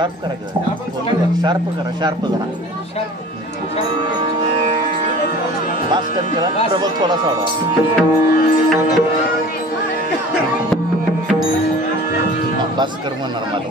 Sharp करा sharp करा sharp करा पास कमी करा प्रबल थोडासा पास कर म्हणणार मला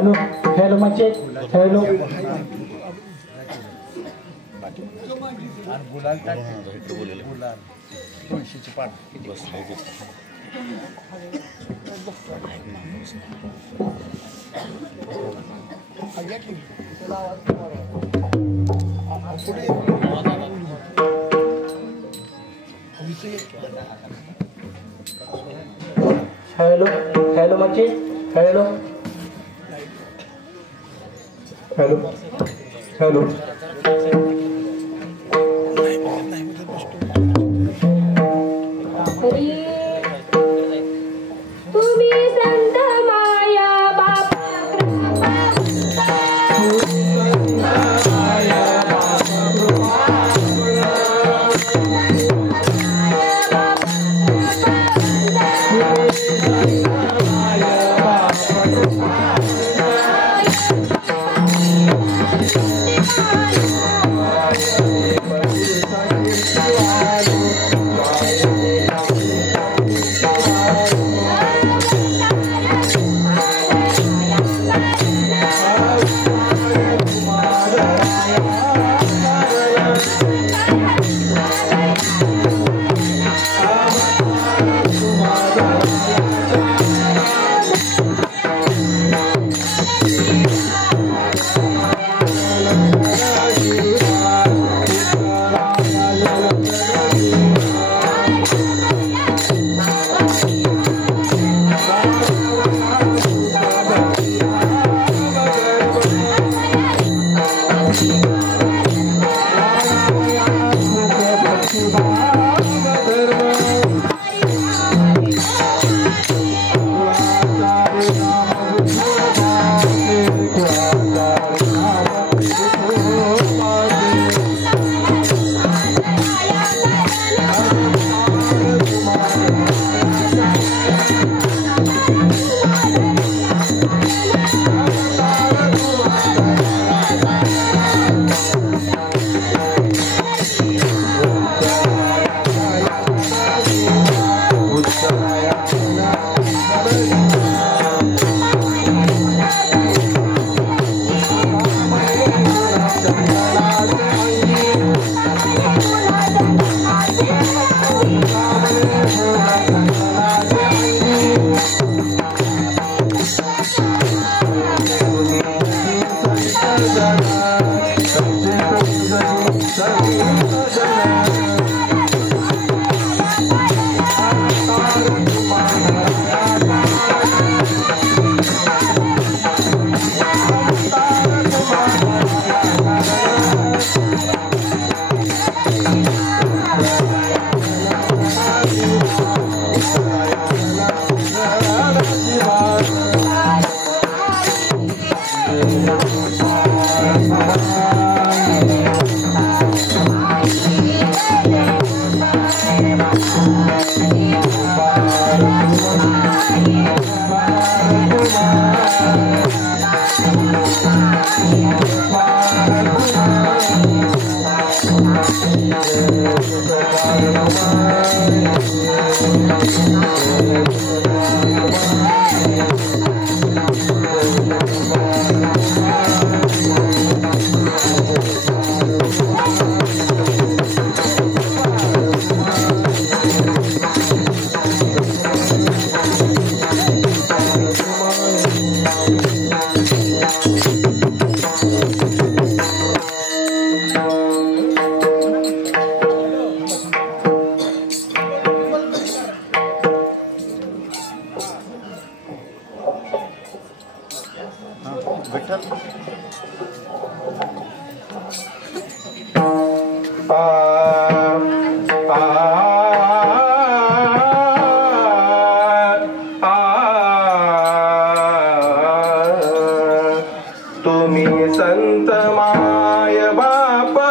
हॅलो हॅलो म्हणजे हॅलो तुळशीची पान बस हॅलो हॅलो म्हणजे हॅलो हॅलो हॅलो तुम्ही संत माया बाबा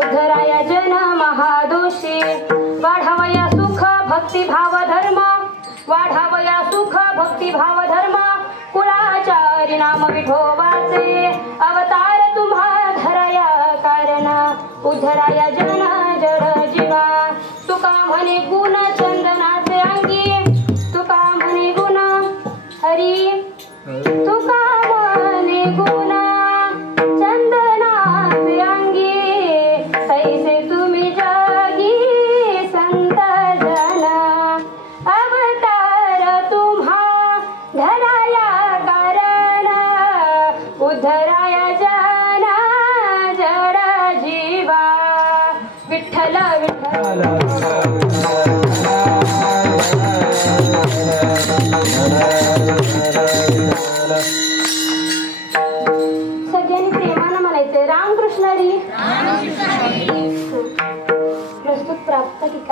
उद्धराया जन महादोषी वाढावया सुख भक्ती भाव धर्म वाढावया सुख भक्ती भाव धर्म कुळाचारी नाम विठोबाचे अवतार तुम्हा धराया कारण उद्धराया जन जड जीवा तुका म्हणे गुण चंद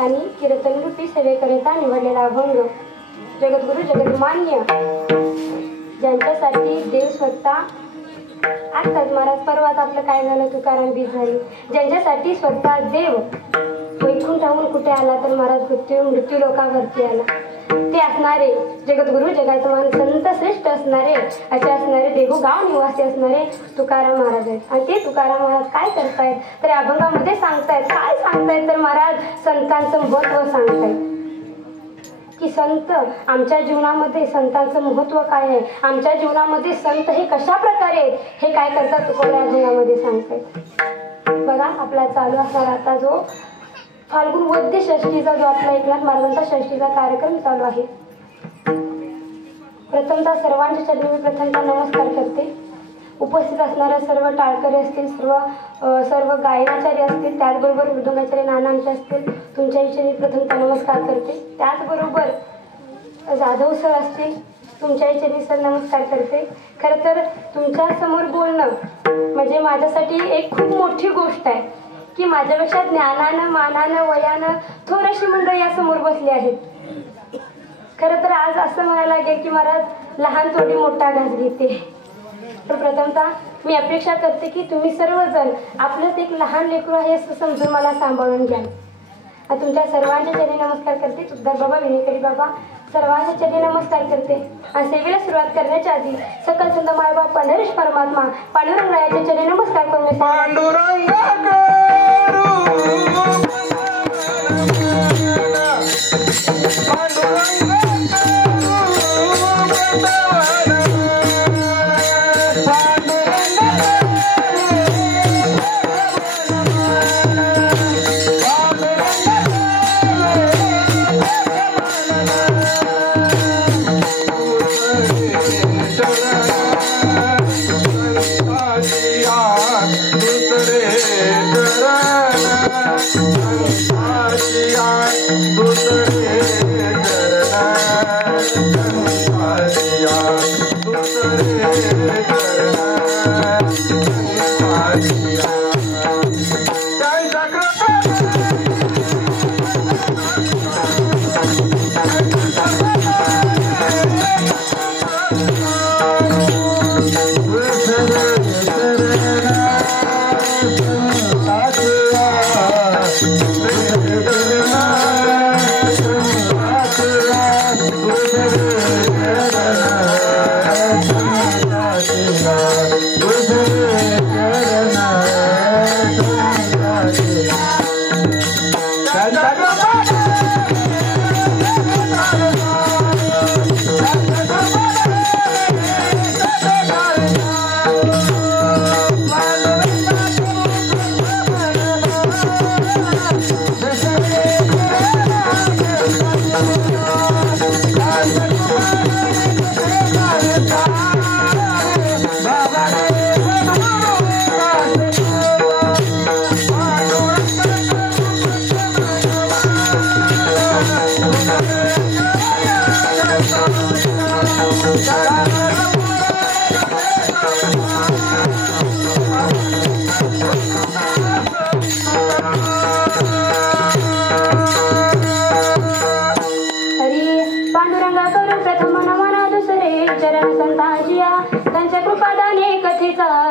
आणि कीर्तनरूपी सेवेकरिता निवडलेला अभंग जगद्गुरु जगन्मान्य ज्यांच्यासाठी देव स्वतः आताच महाराज परवाच आपलं काय झालं तुकाराम बीज झाली ज्यांच्यासाठी स्वतः देव वैकुंठाहून कुठे आला तर महाराज मृत्यू लोकावरती आला ते असणारे जगद्गुरु जगाचे मान संत श्रेष्ठ असणारे असे असणारे देहूगाव निवासी असणारे तुकाराम महाराज आहेत आणि ते तुकाराम महाराज काय करतायत तर या अभंगामध्ये सांगतायत काय सांगतायत तर महाराज संतांचं महत्व सांगतायत की संत आमच्या जीवनामध्ये संतांचं महत्व काय आहे आमच्या जीवनामध्ये संत हे कशा प्रकारे हे काय करतात तुकोबरा अभंगामध्ये सांगतायत बघा आपला चालू असणारा आता जो फाल्गुन वद्य षष्टीचा जो आपला एकनाथ महाराजांचा षष्टीचा कार्यक्रम चालू आहे प्रथमतः सर्वांच्या चरणी मी प्रथमतः नमस्कार करते उपस्थित असणाऱ्या सर्व टाळकरी असतील सर्व गायनाचार्य असतील त्याचबरोबर मृदुंगाचार्य नानांचे असतील तुमच्या इथे मी प्रथमतः नमस्कार करते त्याचबरोबर जाधव सर असतील तुमच्या इथे मी सर नमस्कार करते खरं तर तुमच्यासमोर बोलणं म्हणजे माझ्यासाठी एक खूप मोठी गोष्ट आहे की माझ्यापेक्षा ज्ञानानं मानानं वयानं थोडीशी मंडळी यासमोर बसली आहेत खरं तर आज असं म्हणायला लागेल की महाराज लहान थोडी मोठा घास घेते तर प्रथमतः मी अपेक्षा करते की तुम्ही सर्वजण आपलंच एक लहान लेकरू आहे असं समजून मला सांभाळून घ्या तुमच्या सर्वांच्या चरणी नमस्कार करते तुझा बाबा विनेकरी बाबा सर्वांच्या चरणी नमस्कार करते आणि सेवेला सुरुवात करण्याच्या आधी सकल संत मायबाप पंढरीश परमात्मा पांडुरंगाच्या चरणी नमस्कार करून पांडुरंग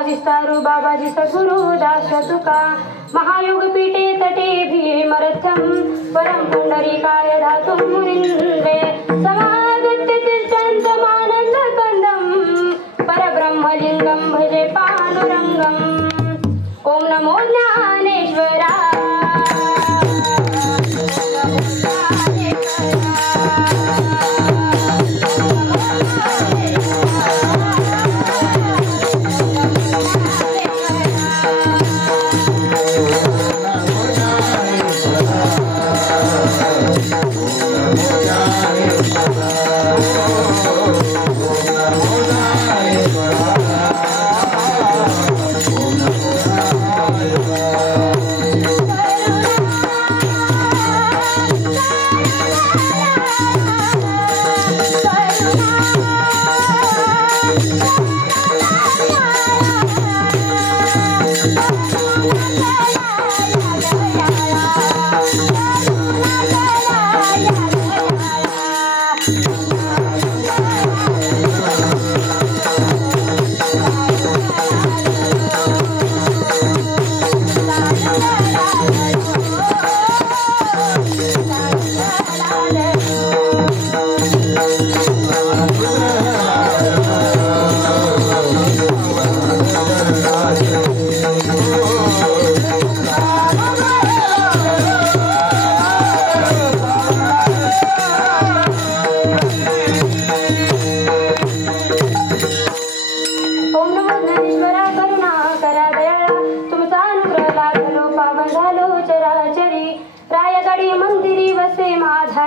विस्तारू बाबाजी सद्गुरु दास तुका महायुग पीठे तटे भीमरथम परम पुंडरीकाय धातुम मुनिंद्रे समागत्य तीर्थंतमानंद कंदम परब्रह्मलिंगम भजे पांडुरंगम ओम नमो ज्ञानेश्वरा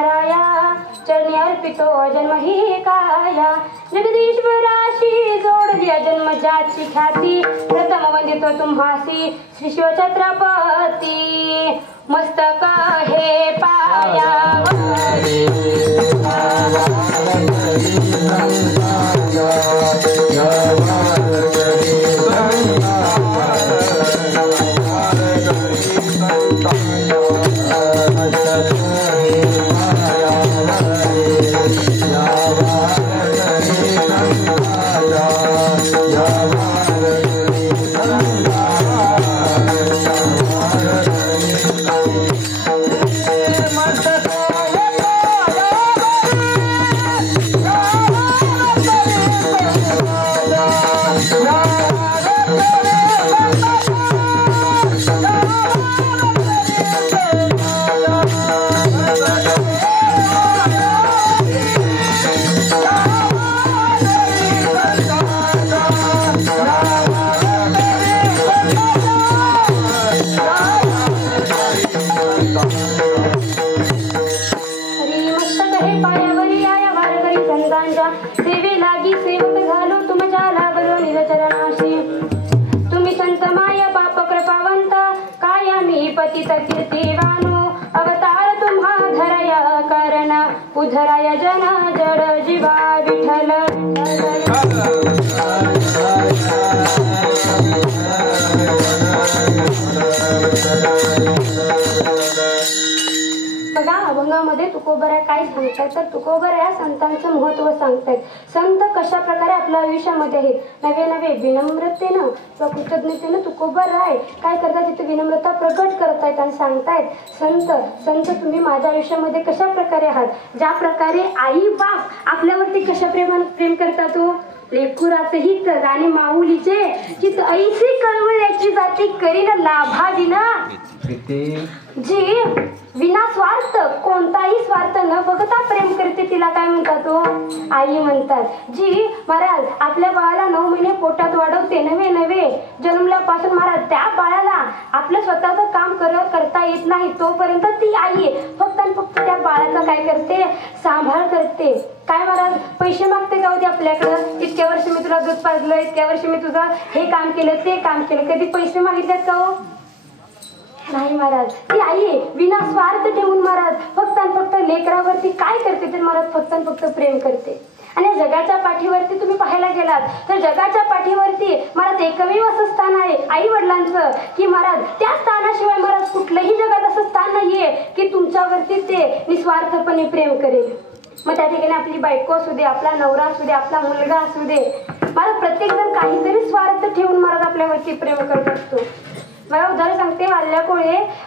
नाराया चरणी अर्पितो जन्म ही काया जगदीश्वराशी जोडली जन्मजाची ख्याती प्रथम वंदितो तुम्हासी श्री शिवछत्रपती मस्तक हे पायावरी कीर्तिवानो अवतार तुम्हा धरया कारण उधराय जन जड जीवा विठ्ठल बघा अभंगामध्ये तुकोबरा काय सांगतात तर तुकोबरा या संतांचं महत्त्व सांगतायत. संत कशा प्रकारे आपल्या आयुष्यामध्ये आहेत नवे नवे विनम्रतेनं किंवा कृतज्ञतेनं तुकोबराय काय करतात तिथे विनम्रता प्रकट करतायत आणि सांगतायत संत तुम्ही माझ्या आयुष्यामध्ये कशा प्रकारे आहात ज्या प्रकारे आई बाप आपल्यावरती कशा प्रेम करतात हो लेकुराचं हित आणि माऊलीचे चित ऐशी कळवळ्याची जाती करीन लाभाविना जी विना स्वार्थ कोणताही स्वार्थ न बघता प्रेम करते तिला काय म्हणतात हो आई म्हणतात. जी महाराज आपल्या बाळाला 9 महिने पोटात वाढवते नवे जन्मल्यापासून महाराज त्या बाळाला आपलं स्वतःचं काम करता येत नाही तोपर्यंत ती आई फक्त आणि फक्त त्या बाळाचा काय करते सांभाळ करते. काय महाराज पैसे मागते का होते आपल्याकडं इतक्या वर्ष मी तुला दूध पाजलं इतक्या वर्ष मी तुझं हे काम केलं ते काम केलं कधी पैसे मागितलेत का हो नाही महाराज. ती आई विना स्वार्थ ठेवून महाराज फक्त आणि फक्त लेकरावरती काय करते तर महाराज फक्त आणि फक्त प्रेम करते. आणि जगाच्या पाठीवरती तुम्ही पाहायला गेलात तर जगाच्या पाठीवरती महाराज एकमेव असं स्थान आहे आई वडिलांचं की महाराज त्या स्थानाशिवाय महाराज कुठलंही जगात असं स्थान नाहीये की तुमच्यावरती ते निस्वार्थपणे प्रेम करेल. मग त्या ठिकाणी आपली बायको असू दे आपला नवरा असू दे आपला मुलगा असू दे महाराज प्रत्येक जण काहीतरी स्वार्थ ठेवून महाराज आपल्यावरती प्रेम करत असतो. मला उदाहरण सांगते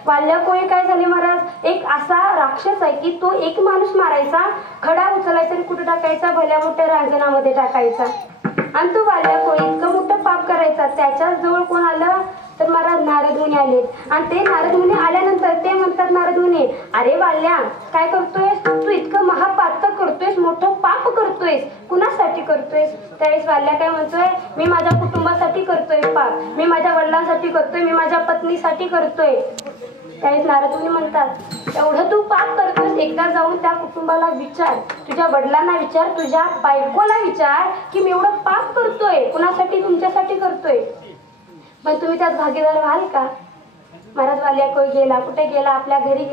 वाल्याकोळे काय झाले महाराज एक असा राक्षस आहे की तो एक माणूस मारायचा खडा उचलायचा आणि कुठे टाकायचा भल्या मोठ्या रांजणामध्ये टाकायचा आणि तो वाल्याकोळे इतकं मोठं पाप करायचा. त्याच्याच जवळ कोण आलं तर महाराज नारद मुनी आले आणि ते नारद मुनी आल्यानंतर ते म्हणतात नारद मुनी अरे वाल्या काय करतोयस तू इतकं महापातक करतोयस मोठं पाप करतोयस कुणासाठी करतोयस. त्यावेळेस वाल्या काय म्हणतोय मी माझ्या कुटुंबासाठी करतोय पाप मी माझ्या वडिलांसाठी करतोय मी माझ्या पत्नीसाठी करतोय. त्यावेळेस नारद मुनी म्हणतात एवढं तू पाप करतोयस एकदा जाऊन त्या कुटुंबाला विचार तुझ्या वडिलांना विचार तुझ्या बायकोला विचार की मी एवढं पाप करतोय कुणासाठी तुमच्यासाठी करतोय पण तुम्ही त्यात भागीदार व्हाल का. महाराज वाल्याकोळ गेला कुठे गेला आपल्या घरी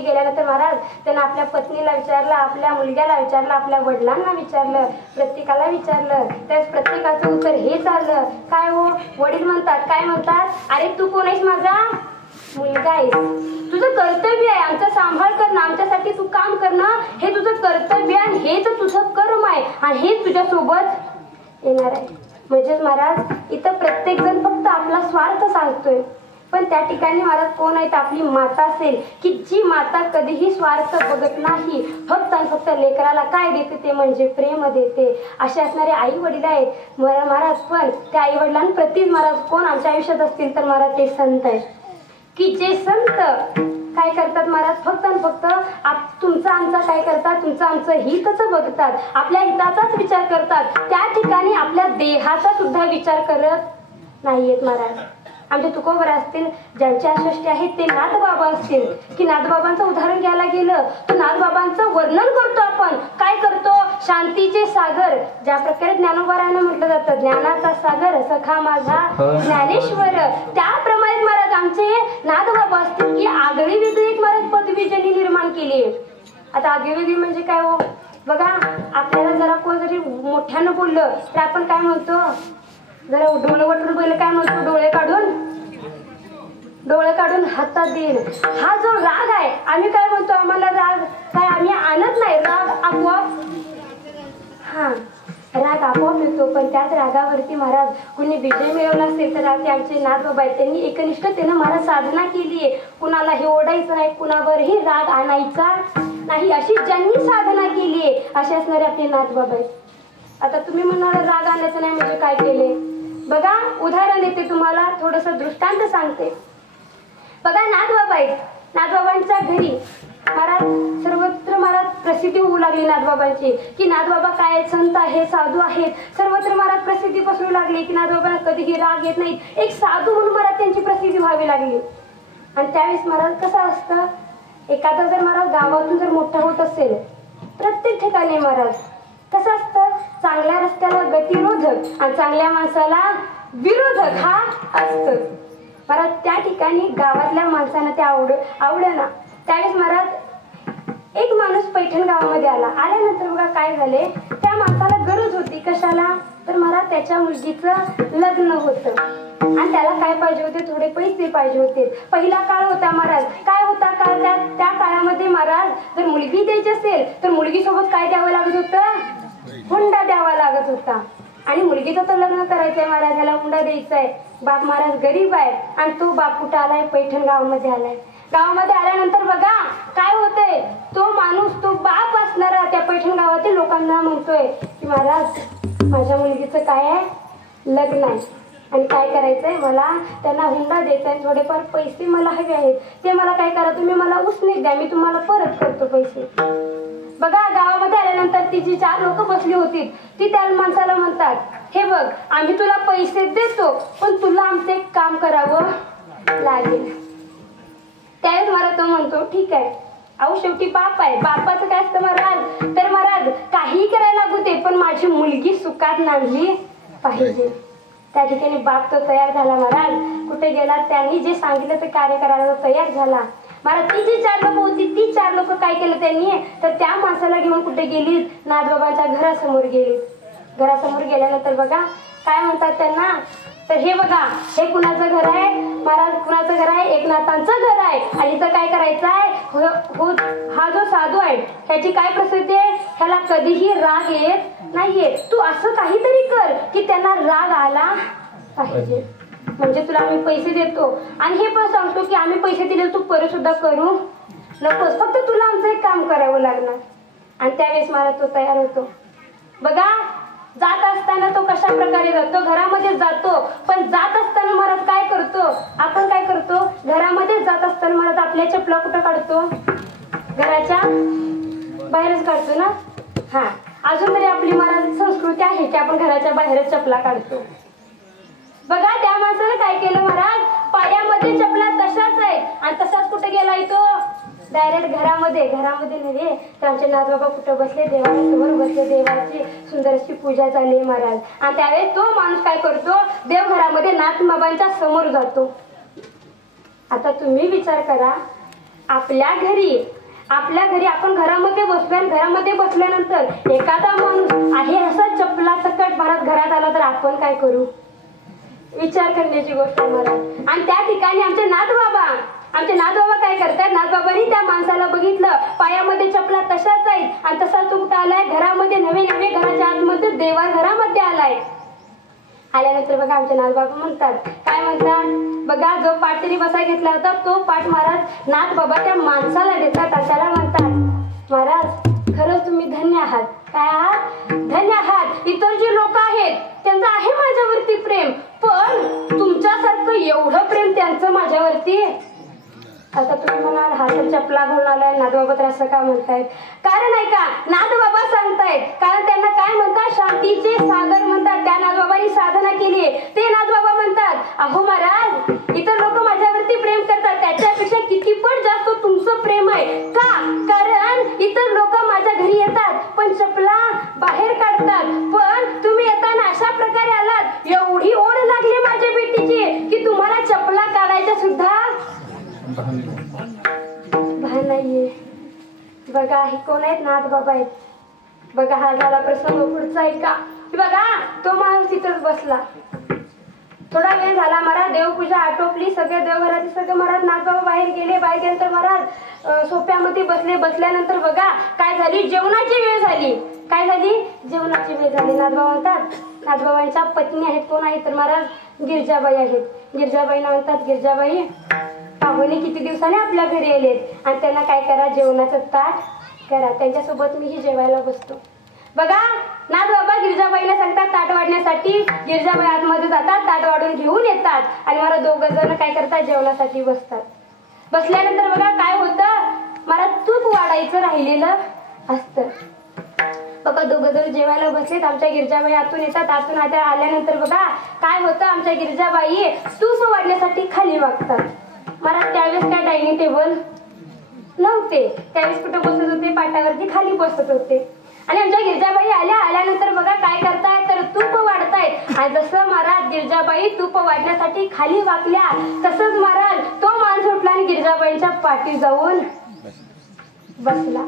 गेल्यानंतर महाराज त्यानं आपल्या पत्नीला विचारलं आपल्या मुलग्याला विचारलं आपल्या वडिलांना विचारलं प्रत्येकाला विचारलं त्यास प्रत्येकाचं उत्तर हेच आलं काय हो वडील म्हणतात काय म्हणतात अरे तू कोण आहेस माझा मुलगा आहेस तुझं कर्तव्य आहे आमचा सांभाळ करणं आमच्यासाठी तू काम करणं हे तुझं कर्तव्य आहे आणि हेच तुझं कर्म आहे आणि हेच तुझ्यासोबत येणार आहे. म्हणजेच महाराज इथं प्रत्येक जण फक्त आपला स्वार्थ सांगतोय पण त्या ठिकाणी महाराज कोण आहे तर आपली माता असेल की जी माता कधीही स्वार्थ बघत नाही फक्त आणि फक्त लेकराला काय देते ते म्हणजे प्रेम देते. असे असणारे आई वडील आहेत महाराज पण त्या आई वडिलांप्रतीच महाराज कोण आमच्या आयुष्यात असतील तर महाराज ते संत आहेत की जे संत काय करतात महाराज फक्त आणि फक्त तुमचा आमचा काय करतात तुमचं आमचं हितच बघतात आपल्या हिताचाच विचार करतात त्या ठिकाणी आपल्या देहाचा सुद्धा विचार करत नाहीयेत महाराज. आमचे तुकोबर असतील, ज्यांच्या षष्टी आहेत ते नाथबाबा असतील, की नाथबाबांचं उदाहरण घ्यायला गेलं तर नाथबाबांचं वर्णन करतो आपण. काय करतो? शांतीचे सागर, ज्या प्रकारे ज्ञानोबारानं म्हटलं जातं, ज्ञानाचा सागर सखा माझा ज्ञानेश्वर, त्याप्रमाणे महाराज आमचे नाथबाबा असतील की आगळी वेगळी एक महाराज पदवी ज्यांनी निर्माण केली. आता आगळी वेगळी म्हणजे काय हो? बघा, आपल्याला जरा कोण जरी मोठ्यानं बोललं तर आपण काय म्हणतो? जरा डोळे वटून बोलले काय म्हणतो? डोळे काढून हातात देईल. हा जो राग आहे, आम्ही काय म्हणतो? आम्हाला राग काय आम्ही आणत नाही, राग आपोआप, हा राग आपोआप येतो. पण त्याच रागावरती महाराज कुणी विजय मिळवला असेल तर ते आमचे नाथबाबा आहेत. त्यांनी एकनिष्ठतेनं महाराज साधना केली आहे. कुणालाही ओढायचं नाही, कुणावरही राग आणायचा नाही, अशी ज्यांनी साधना केली आहे असे असणारे आपले नाथबाबा आहेत. आता तुम्ही म्हणाल राग आणायचं नाही म्हणजे काय केले? बघा, उदाहरण देते तुम्हाला, थोडंसं दृष्टांत सांगते. बघा, नाथबाबा आहेत. नाथबाबांच्या घरी महाराज सर्वत्र महाराज प्रसिद्धी होऊ लागली नाथबाबांची, की नाथबाबा काय संत आहेत, साधू आहेत. सर्वत्र महाराज प्रसिद्धी पसरू लागली की नाथबाबांना कधीही राग येत नाही. एक साधू म्हणून महाराज त्यांची प्रसिद्धी व्हावी लागली. आणि त्यावेळेस महाराज कसं असतं, एखादा जर महाराज गावातून जर मोठा होत असेल, प्रत्येक ठिकाणी महाराज कसं असतं, चांगल्या रस्त्याला गतिरोधक आणि चांगल्या माणसाला विरोधक हा असतोच. महाराज त्या ठिकाणी गावातल्या माणसांना ते आवडेना. त्यावेळेस महाराज एक माणूस पैठण गावामध्ये आल्यानंतर बघा काय झाले, त्या माणसाला गरज होती कशाला, तर महाराज त्याच्या मुलगीचं लग्न होतं आणि त्याला काय पाहिजे होते, थोडे पैसे पाहिजे होते. पहिला काळ होता महाराज, काय होता काळ, त्या काळामध्ये महाराज जर मुलगी द्यायची असेल तर मुलगीसोबत काय द्यावं लागत होतं? हुंडा द्यावा लागत होता. आणि मुलगीचं तर लग्न करायचंय महाराज, ह्याला हुंडा द्यायचा आहे. बाप महाराज गरीब आहे आणि तो बाप कुठं आलाय? पैठण गावामध्ये आलाय. गावामध्ये आल्यानंतर बघा काय होतंय, तो माणूस, तो बाप असणारा त्या पैठण गावातील लोकांना म्हणतोय की महाराज माझ्या मुलगीचं काय आहे, लग्न आहे आणि काय करायचंय, मला त्यांना हुंडा द्यायचा आहे, थोडेफार पैसे मला हवे आहेत, ते मला काय करा, तुम्ही मला उसने द्या, मी तुम्हाला परत करतो पैसे. बघा, गावामध्ये आल्यानंतर ती जी 4 लोक बसली होती ती त्या माणसाला म्हणतात, हे बघ, आम्ही तुला पैसे देतो पण तुला आमचं एक काम करावं लागेल. त्यावेळेस मला तो म्हणतो ठीक आहे. अहो शेवटी बाप आहे, बापाचं काय असतं महाराज, तर महाराज काही करायला लागू दे पण माझी मुलगी सुखात नांदली पाहिजे. त्या ठिकाणी बाप तो तयार झाला महाराज. कुठे गेला, त्यांनी जे सांगितलं ते कार्य करायला तयार झाला महाराज. ती जी 4 लोक होती ती 4 लोक काय केलं त्यांनी, तर त्या माणसाला घेऊन कुठे गेली, नाथबाबांच्या घरासमोर गेली. घरासमोर गेल्यानंतर बघा काय म्हणतात त्यांना, तर हे बघा, हे कुणाचं घर आहे महाराज, कुणाचं घर आहे, एकनाथांचं घर आहे. आणि इथं काय करायचं आहे, हा जो साधू आहे ह्याची काय प्रसिद्धी आहे, ह्याला कधीही राग येत नाहीये. तू असं काहीतरी कर की त्यांना राग आला पाहिजे, म्हणजे तुला आम्ही पैसे देतो आणि हे पण सांगतो की आम्ही पैसे दिले तू परत सुद्धा करू नकोस, फक्त तुला आमचं एक काम करावं लागणार. आणि त्यावेळेस मला तो तयार होतो. बघा, जात असताना तो कशा प्रकारे जातो, घरामध्ये जातो. पण जात असताना महाराज काय करतो, आपण काय करतो, घरामध्ये जात असताना महाराज आपल्या चपला कुठं काढतो, घराच्या बाहेरच काढतो ना. हा, अजून तरी आपली महाराज संस्कृती आहे की आपण घराच्या बाहेरच चपला काढतो. बघा, त्या माणसाने काय केलं महाराज, पायामध्ये चपला तशाच आहे आणि तसाच कुठे गेलाय तो, डायरेक्ट घरामध्ये नव्हे तर आमचे नाथबाबा कुठं बसले, देवासमोर बसले, देवाची सुंदर अशी पूजा चालली महाराज. आणि त्यावेळेस तो माणूस काय करतो, देवघरामध्ये नाथबाबांच्या समोर जातो. आता तुम्ही विचार करा, आपल्या घरी आपण घरामध्ये बसलो आणि घरामध्ये बसल्यानंतर एखादा माणूस आहे असा चपला सकट महाराज घरात आला तर आपण काय करू, विचार करण्याची गोष्ट महाराज. आणि त्या ठिकाणी आमचे नाथबाबा काय करतात, नाथबाबांनी त्या माणसाला बघितलं, पायामध्ये चपला तशाच आहेत आणि तसा तो कुठं आलाय, घरामध्ये नवे घराच्या आतमध्ये देवा घरामध्ये आलाय. आल्यानंतर बघा आमचे नाथबाबा म्हणतात, काय म्हणतात, बघा जो पाठ तरी बसाय घेतला होता तो पाठ महाराज नाथबाबा त्या माणसाला देतात आणि त्याला म्हणतात, महाराज खरंच तुम्ही धन्य आहात. काय आहात, धन्य आहात. इतर जे लोक आहेत त्यांचं आहे माझ्यावरती प्रेम, पण तुमच्यासारखं एवढं प्रेम त्यांचं माझ्यावरती. आता तुम्ही म्हणाल हा तर चपला घेऊन आलाय नाथबाबा तर असं का म्हणतायत, कारण ऐका नाथबाबा सांगतायत, कारण त्यांना काय म्हणतात, शांतीचे सागर म्हणतात. त्या नाथबाबांनी साधना केली. ते नाथबाबा म्हणतात, अहो महाराज इतर लोक माझ्यावरती प्रेम करतात, त्याच्यापेक्षा कितीपट जास्त तुमचं प्रेम आहे. का? कारण इतर लोक माझ्या घरी येतात पण चपला बाहेर काढतात, पण तुम्ही येताना अशा प्रकारे आलात, एवढी ओढ लागली माझ्या बेटीची की तुम्हाला चपला काढायच्या सुद्धा भान नाहीये. बघा हे कोण आहेत, नाथबाबा आहेत. बघा हा झाला प्रसंग. पुढचा आहे का, बघा तो माणूस तिथंच बसला. थोडा वेळ झाला, महाराज देवपूजा आटोपली, सगळे देवघराचे सगळे महाराज नाथबाबा बाहेर गेले. बाहेर गेल्यानंतर महाराज सोप्यामध्ये बसले. बसल्यानंतर बघा काय झाली, जेवणाची वेळ झाली. काय झाली, जेवणाची वेळ झाली. नाथबाबा म्हणतात, नाथबाबांच्या पत्नी आहेत, कोण आहेत तर महाराज गिरजाबाई आहेत. गिरजाबाईंना म्हणतात, गिरजाबाई पाहुणे किती दिवसाने आपल्या घरी आलेत आणि त्यांना काय करा, जेवणाचं ताट करा, त्यांच्यासोबत मीही जेवायला बसतो. बघा नाथबाबा गिरजाबाईला सांगतात ताट वाढण्यासाठी. गिरजाबाई आतमध्ये जातात, ताट वाढून घेऊन येतात आणि मला दोघं जण काय करतात, जेवणासाठी बसतात. बसल्यानंतर बघा काय होतं, मला तूप वाढायचं राहिलेलं असतं. बघा दोघं जण जेवायला बसलेत. आमच्या गिरजाबाई आतून येतात. आतून आता आल्यानंतर बघा काय होतं, आमच्या गिरजाबाई तूप वाढण्यासाठी खाली वागतात. मला त्यावेळेस काय डायनिंग टेबल नव्हते, त्यावेळेस कुठं बसत होते, पाटावरती खाली बसत होते. आणि आमच्या गिरजाबाई आल्यानंतर बघा काय करतायत तर तूप वाढतायत. आणि जसं महाराज गिरजाबाई तूप वाढण्यासाठी खाली वाकल्या, तसंच महाराज तो माणूस उठला आणि गिरजाबाईंच्या पाठी जाऊन बसला.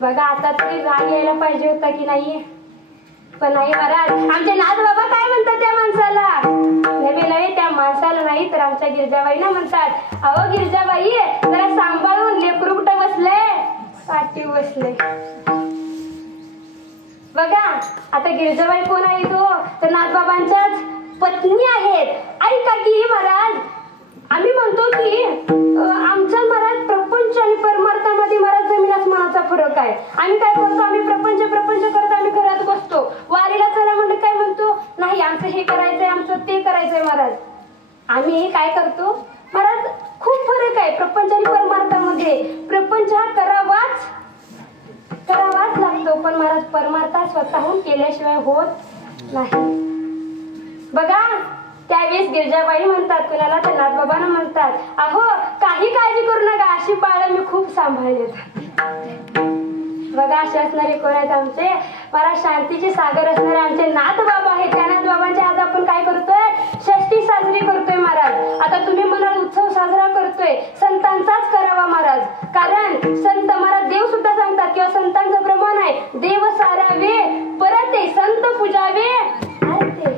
बघा आता तरी राग यायला पाहिजे होता की नाही, पण नाही महाराज. आमचे नाथबाबा काय म्हणतात त्या माणसाला, नवे त्या माणसाला नाही तर आमच्या गिरजाबाईंना म्हणतात, अहो गिरजाबाई जरा सांभाळून, लेकरू कुठं बसले, पाठी बसले. बघा आता गिरजाबाई कोण आहे तो तर नाथबाबांच्याच पत्नी आहेत. ऐका की महाराज, आम्ही म्हणतो की आमच्या महाराज प्रपंच आणि परमार्थामध्ये महाराज जमीन आसमानाचा फरक आहे. आम्ही काय करतो, आम्ही प्रपंच करत आम्ही घरात बसतो. वारीला चला म्हणजे काय म्हणतो, नाही आमचं हे करायचंय, आमचं ते करायचंय. महाराज आम्ही काय करतो महाराज, खूप फरक आहे प्रपंच आणि परमार्थामध्ये. प्रपंच हा करावाच लागतो, पण महाराज परमार्थ स्वतःहून केल्याशिवाय होत नाही. बघा त्यावेळेस गिरजाबाई म्हणतात, कुणाला तर नाथबाबांना म्हणतात, अहो काही काळजी करू नका, अशी बाळं मी खूप सांभाळलेत. बघा असे असणारे कोण आहेत, आमचे मला शांतीचे सागर असणारे आमचे नाथबाबा आहेत. त्या नाथबाबांच्या आज आपण काय करतोय, षष्टी साजरी करतोय महाराज. आता तुम्ही म्हणाल उत्सव साजरा करतोय, संतांचाच करावा महाराज. कारण संत महाराज देव सुद्धा सांगतात किंवा संतांचं प्रमाण आहे, देव सारावे परते संत पूजावे आरते.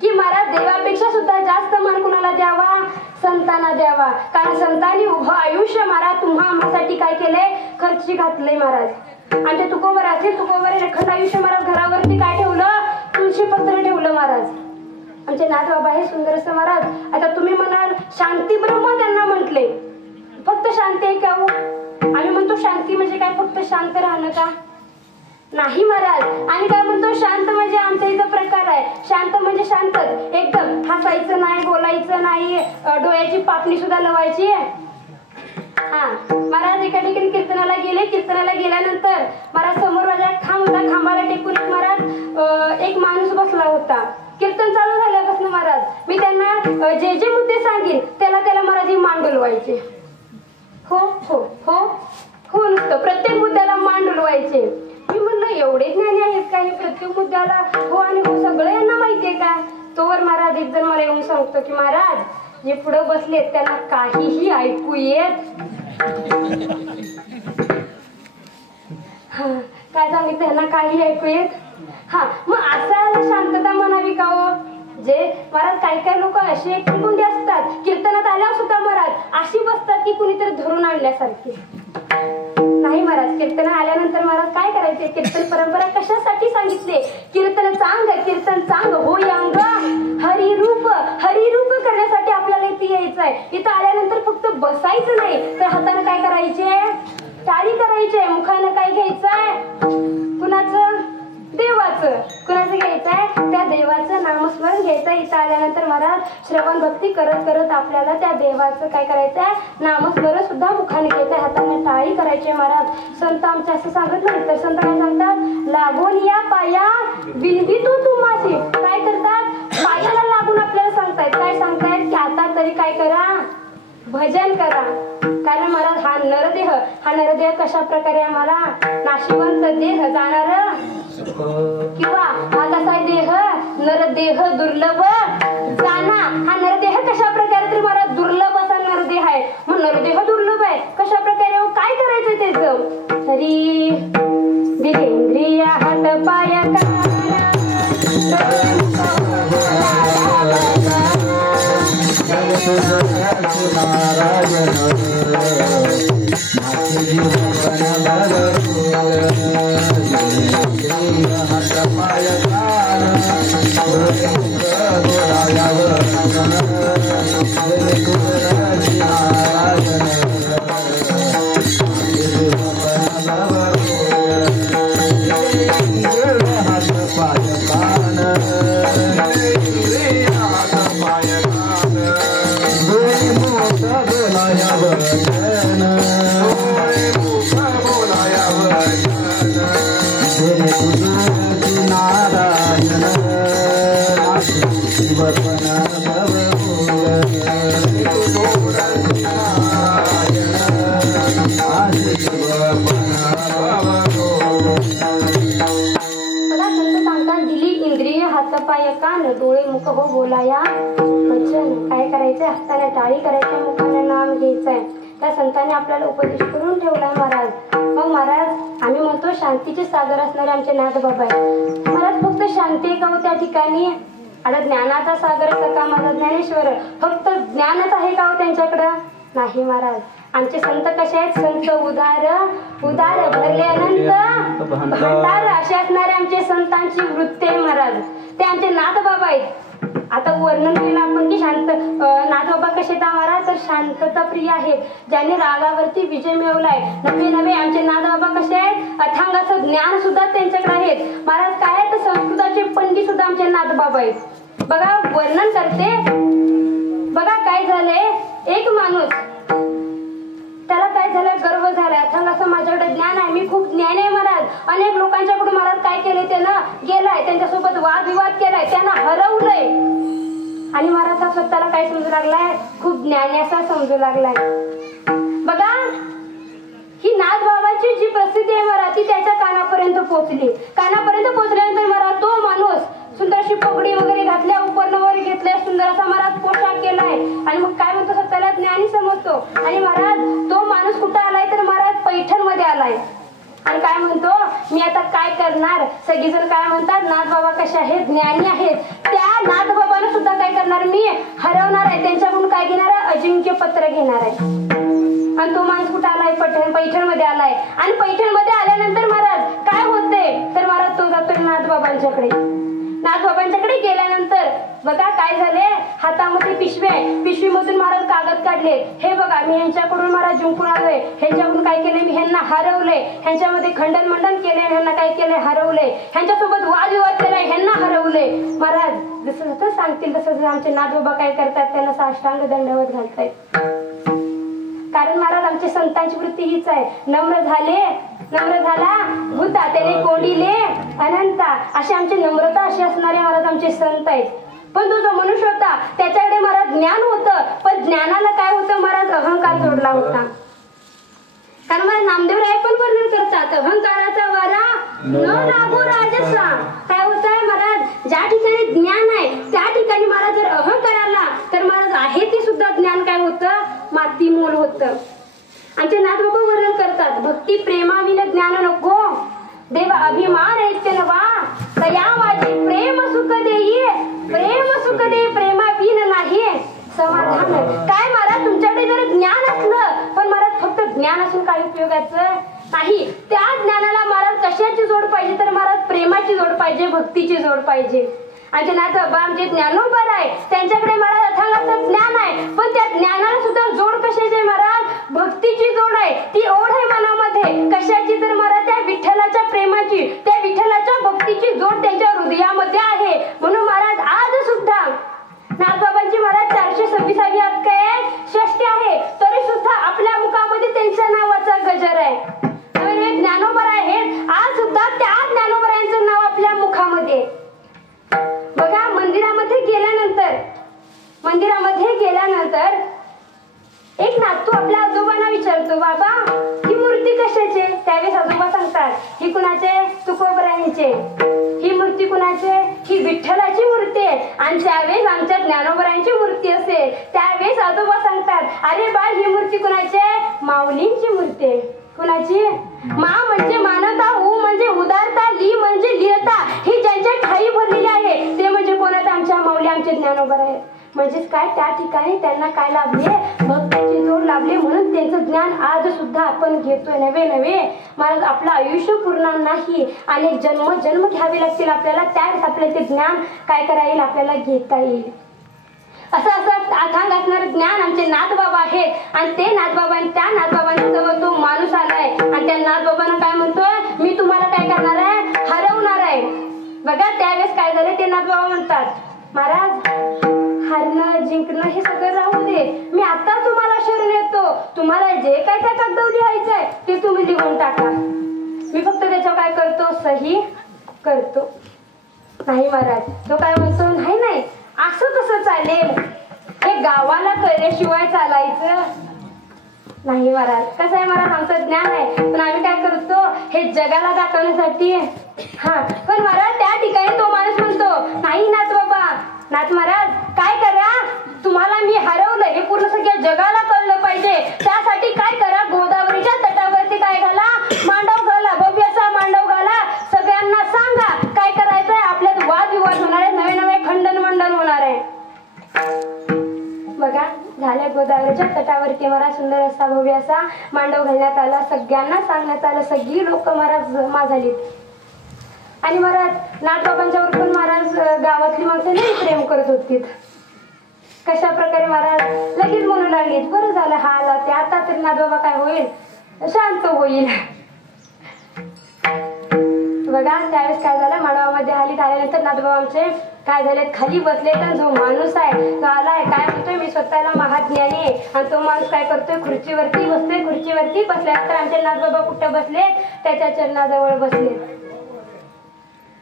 की महाराज देवापेक्षा सुद्धा जास्त मान कुणाला द्यावा, संतांना द्यावा. कारण संतांनी उभं आयुष्य महाराज तुम्हा आम्हासाठी काय केलंय, खर्ची घातलंय महाराज. आमच्या तुकोबर असेल, तुकोबर अखंड आयुष्य महाराज घरावरती काय ठेवलं, तुळशी पत्र ठेवलं महाराज. आमचे नाथबाबा हे सुंदर असं महाराज. आता तुम्ही म्हणाल शांती ब्रह्म त्यांना म्हटले, फक्त शांती आहे का हो? आम्ही म्हणतो शांती म्हणजे काय, फक्त शांत राहणं का? नाही महाराज. आणि काय म्हणतो, शांत म्हणजे आमचा इथं प्रकार आहे. शांत म्हणजे शांतच, एकदम हसायचं नाही, बोलायचं नाही, डोळ्याची पापणी सुद्धा लावायची. हा महाराज एका ठिकाणी कीर्तनाला गेले. कीर्तनाला गेल्यानंतर महाराज समोर माझा खांब होता, खांबाला टेकून महाराज एक माणूस बसला होता. कीर्तन चालू झाल्यापासून महाराज मी त्यांना जे जे मुद्दे सांगेन त्याला महाराज मान डोलवायचे. हो हो हो हो नुसतं प्रत्येक मुद्द्याला मान डोलवायचे. मी म्हणलं एवढे ज्ञानी आहेत का हे, प्रत्येक मुद्द्याला हो आणि हो सगळं यांना माहितीये का? तोवर महाराज एक जण मला येऊन सांगतो की महाराज जे पुढे बसलेत त्यांना काहीही ऐकू येत काय सांगितलं, त्यांना काही ऐकू येत. हा मग असा शांतता म्हणावी का हो? जे महाराज काही लोक असे एकटी असतात, कीर्तनात आल्यावर सुद्धा महाराज अशी बसतात की कुणीतरी धरून आणल्यासारखी. नाही महाराज, कीर्तन आल्यानंतर महाराज काय करायचे, कीर्तन परंपरा कशासाठी सांगितले, कीर्तन चांग हो यांग हरिरूप करण्यासाठी आपल्याला इथे यायचं आहे. इथं आल्यानंतर फक्त बसायचं नाही तर हाताने काय करायचे, टाळी करायचे. मुखानं काय घ्यायचंय, कुणाचं, देवाचं. कुणाचं घ्यायचंय, त्या देवाचं नामस्मरण घ्यायचं. करायचं आहे, इथं आल्यानंतर महाराज श्रवण भक्ती करत करत आपल्याला त्या देवाचं काय करायचं आहे, नामस्मरण सुद्धा मुखाने घ्यायचं आहे, हाताने टाळी करायची आहे महाराज. संत आमचे असं सांगत नाही तर संत काय सांगतात, लागून या पाया विनवितो तुम्हासी. काय करतात, पायाला लागून आपल्याला सांगतायत, काय सांगतायत की आता तरी काय करा, भजन करा. कारण महाराज हा नरदेह कशा प्रकारे आम्हाला नाशिवंत देह जाणार किंवा हा कसा देह नरदेह दुर्लभ जाना. हा नरदेह कशा प्रकारे तरी महाराज दुर्लभ असा नरदेह आहे. मग नरदेह दुर्लभ आहे कशा प्रकारे, काय करायचं त्याच तरी दिलेंद्रिय हात पाय डोळे मुख हो बोलाया वचन. काय करायचंय, हाताने टाळी करायची, मुखाने नाम घ्यायचंय. त्या संतांनी आपल्याला उपदेश करून ठेवलाय महाराज. मग महाराज आम्ही म्हणतो शांतीचे सागर असणारे आमचे नाथ बाबा आहे. महाराज फक्त शांती का हो त्या ठिकाणी, आता ज्ञानाचा सागर सका माझा ज्ञानेश्वर, फक्त ज्ञानच आहे का हो त्यांच्याकडं, नाही महाराज. आमचे संत कसे आहेत, संत उदार उदार भरले अनंत भंडार असे असणारे आमचे संतांची वृत्ती आहे महाराज. ते आमचे नाथ बाबा आहेत. आता वर्णन केलं आपण की शांत नाथ बाबा कसे आहेत महाराज, तर शांतता प्रिय आहेत, ज्यांनी रागावरती विजय मिळवलाय. नवे नवे आमचे नाथ बाबा कसे आहेत, अथांग असं ज्ञान सुद्धा त्यांच्याकडे आहेत महाराज. काय आहे तर संस्कृताचे पंडित सुद्धा आमचे नाथ बाबा आहेत. बघा वर्णन करते, बघा काय झालंय, एक माणूस त्याला काय झालं, गर्व झालाय, अथांग असं माझ्याकडे ज्ञान आहे, मी खूप ज्ञानी आहे महाराज. अनेक लोकांच्याकडून महाराज काय केले, त्यानं गेलाय, त्यांच्यासोबत वादविवाद केलाय, त्यांना हरवलंय. आणि महाराज हा स्वतःला काय समजू लागलाय, खूप ज्ञानी असा समजू लागलाय. बघा ही नाथ बाबाची जी प्रसिद्धी आहे महाराज, ती त्याच्या कानापर्यंत पोहोचली. कानापर्यंत पोहोचल्यानंतर महाराज तो माणूस सुंदर अशी पगडी वगैरे घातल्या, उपर्ण वगैरे घेतल्या, सुंदर असा महाराज पोशाख केलाय, आणि मग काय म्हणतो, स्वतःला ज्ञानी समजतो. आणि महाराज तो माणूस कुठं आलाय, तर महाराज पैठण मध्ये आलाय. आणि काय म्हणतो, मी आता काय करणार, सगळीजण काय म्हणतात नाथ बाबा कसे आहेत, ज्ञानी आहेत. त्या नाथ बाबाला सुद्धा काय करणार, मी हरवणार आहे, त्यांच्याकडून काय घेणार आहे, अजिंक्य पत्र घेणार आहे. आणि तो माणूस कुठं आलाय, पैठण मध्ये आलाय. आणि पैठण मध्ये आल्यानंतर महाराज काय होते, तर महाराज तो जातोय नाथ बाबांच्याकडे. नाथ बाबांच्याकडे गेल्यानंतर बघा काय झाले, हातामध्ये पिशवी आहे, पिशवीमधून महाराज कागद काढले. हे बघा मी ह्यांच्याकडून महाराज जिंकून आलोय, ह्यांच्याकडून काय केले, मी ह्यांना हरवले, ह्यांच्यामध्ये खंडन मंडन केले, ह्यांना काय केले, हरवले, ह्यांच्यासोबत वादविवाद केलाय, ह्यांना हरवले. महाराज जसं जसं सांगतील तसं आमचे नाथ बाबा काय करतात, त्यांना साष्टांग दंडवत घालतायत. कारण महाराज आमच्या संतांची वृत्ती हीच आहे, नम्र झाला भूता त्याने कोंडिले अनंता. असे आमचे नम्रता अशी असणारे महाराज आमचे संत आहेत. पण तो जो मनुष्य होता त्याच्याकडे महाराज ज्ञान होतं, पण ज्ञानाला काय होतं महाराज, अहंकार जोडला होता. कारण मला नामदेव राय पण वर्णन करतात, अहंकाराचा वारा न लागो राजसा. काय होत आहे महाराज, ज्या ठिकाणी ज्ञान आहे त्या ठिकाणी महाराज जर अहंकार आला तर महाराज आहे ते सुद्धा ज्ञान काय होतं, माती मोल होतं. आमचे नाथ बाबा वर्णन करतात, भक्ती प्रेमाविन ज्ञान नको, देव अभिमान ऐकते नवा, तया वाजी प्रेम सुख देई, प्रेम सुख दे प्रेमाविन नाही समाधान. काय महाराज तुमच्याकडे जर ज्ञान असलं, पण महाराज फक्त ज्ञान असून काही उपयोगाचं नाही. त्या ज्ञानाला महाराज कशाची जोड पाहिजे, तर महाराज प्रेमाची जोड पाहिजे, भक्तीची जोड पाहिजे. आमचे नाथ बाबा आमचे ज्ञानोबर आहे, त्यांच्याकडे महाराज अथांग ज्ञान आहे, पण त्या ज्ञानाला सुद्धा जोड कशाची आहे महाराज, भक्तीची जोड आहे. ती ओढ आहे मनामध्ये कशाची, तर महाराज त्या विठ्ठलाच्या प्रेमाची, त्या विठ्ठलाच्या भक्तीची जोड त्यांच्या हृदयामध्ये आहे. म्हणून महाराज आज सुद्धा मंदिरामध्ये गेल्यानंतर एक नातू आपल्या आजोबांना विचारतो, बाबा ही मूर्ती कशाची? त्यावेळेस आजोबा सांगतात, ही कुणाचे? तुकोबरायांचे. ही मूर्ती कुणाची? ही विठ्ठलाची मूर्ती आहे. आणि त्यावेळेस आमच्या ज्ञानोबरायांची मूर्ती असेल. त्यावेळेस आजोबा सांगतात, अरे बाळ ही मूर्ती कुणाची आहे? माऊलींची मूर्ती आहे. कुणाची? मा म्हणजे मानवता, उ म्हणजे उदारता, ली म्हणजे लिहता. ही ज्यांच्या ठाई भरलेली आहे ते म्हणजे कोण आहेत? आमच्या माऊली, आमचे ज्ञानोबर आहेत. म्हणजेच काय, त्या ठिकाणी त्यांना काय लाभले? भक्तीचे जोड लाभले. म्हणून त्यांचं ज्ञान आज सुद्धा आपण घेतोय. नवे मला आपलं आयुष्य पूर्ण नाही, अनेक जन्म घ्यावे लागतील आपल्याला, त्यावेळेस आपल्याला ते ज्ञान काय करा येईल? आपल्याला घेता येईल. असं अथांग असणारं ज्ञान आमचे नाथबाबा आहेत. आणि ते नाथबाबा, त्या नाथबाबांच्या जवळ तो माणूस आलाय आणि त्या नाथबाबांना काय म्हणतोय? मी तुम्हाला काय करणार आहे? हरवणार आहे. बघा त्यावेळेस काय झालं? ते नाथबाबा म्हणतात, महाराज हरणं जिंकणं हे सगळं राहू दे, मी आता तुम्हाला शरण येतो. तुम्हाला जे काय त्या कागदावर लिहायचंय ते तुम्ही लिहून टाका, मी फक्त त्याच्यावर काय करतो? सही करतो. नाही महाराज, तो काय म्हणतो? नाही असं कसं चालेल? हे गावाला कळल्याशिवाय चालायचं नाही महाराज. कसं आहे महाराज, आमचं ज्ञान आहे पण आम्ही काय करतो? हे जगाला दाखवण्यासाठी. पण महाराज त्या ठिकाणी तो माणूस म्हणतो, नाही नाथ बाबा, नाथ महाराज काय करा, तुम्हाला मी हरवलं हे पूर्ण सगळ्या जगाला कळलं पाहिजे. त्यासाठी काय करा? गोदावरीच्या तटावरती काय घाला? मांडव घाला, भव्य असा मांडव घाला. सगळ्यांना सांगा काय करायचंय. आपल्यात वादविवाद होणार आहे, नवे खंडन मंडन होणार आहे. बघा झाल्या गोदावरीच्या तटावरती महाराज सुंदर असा भव्य असा मांडव घालण्यात आला. सगळ्यांना सांगण्यात आलं. सगळी लोक महाराज जमा झालीत. आणि महाराज नाथबाबांच्यावर पण महाराज गावातली माणसं नाही प्रेम करत होती. कशा प्रकारे महाराज लगेच म्हणू लागलीत, बरं झालं हा आला ते, आता तरी नाथबाबा काय होईल? शांत होईल. बघा त्यावेळेस काय झालं? मांडवामध्ये हाली आल्यानंतर नाथबाबा आमचे काय झाले? खाली बसले. तर जो माणूस आहे तो आलाय, काय म्हणतोय? मी स्वतःला महाज्ञानी आहे. आणि तो माणूस काय करतोय? खुर्चीवरती बसतोय. खुर्चीवरती बसल्यानंतर आमचे नाथबाबा कुठं बसले? त्याच्या चरणाजवळ बसले.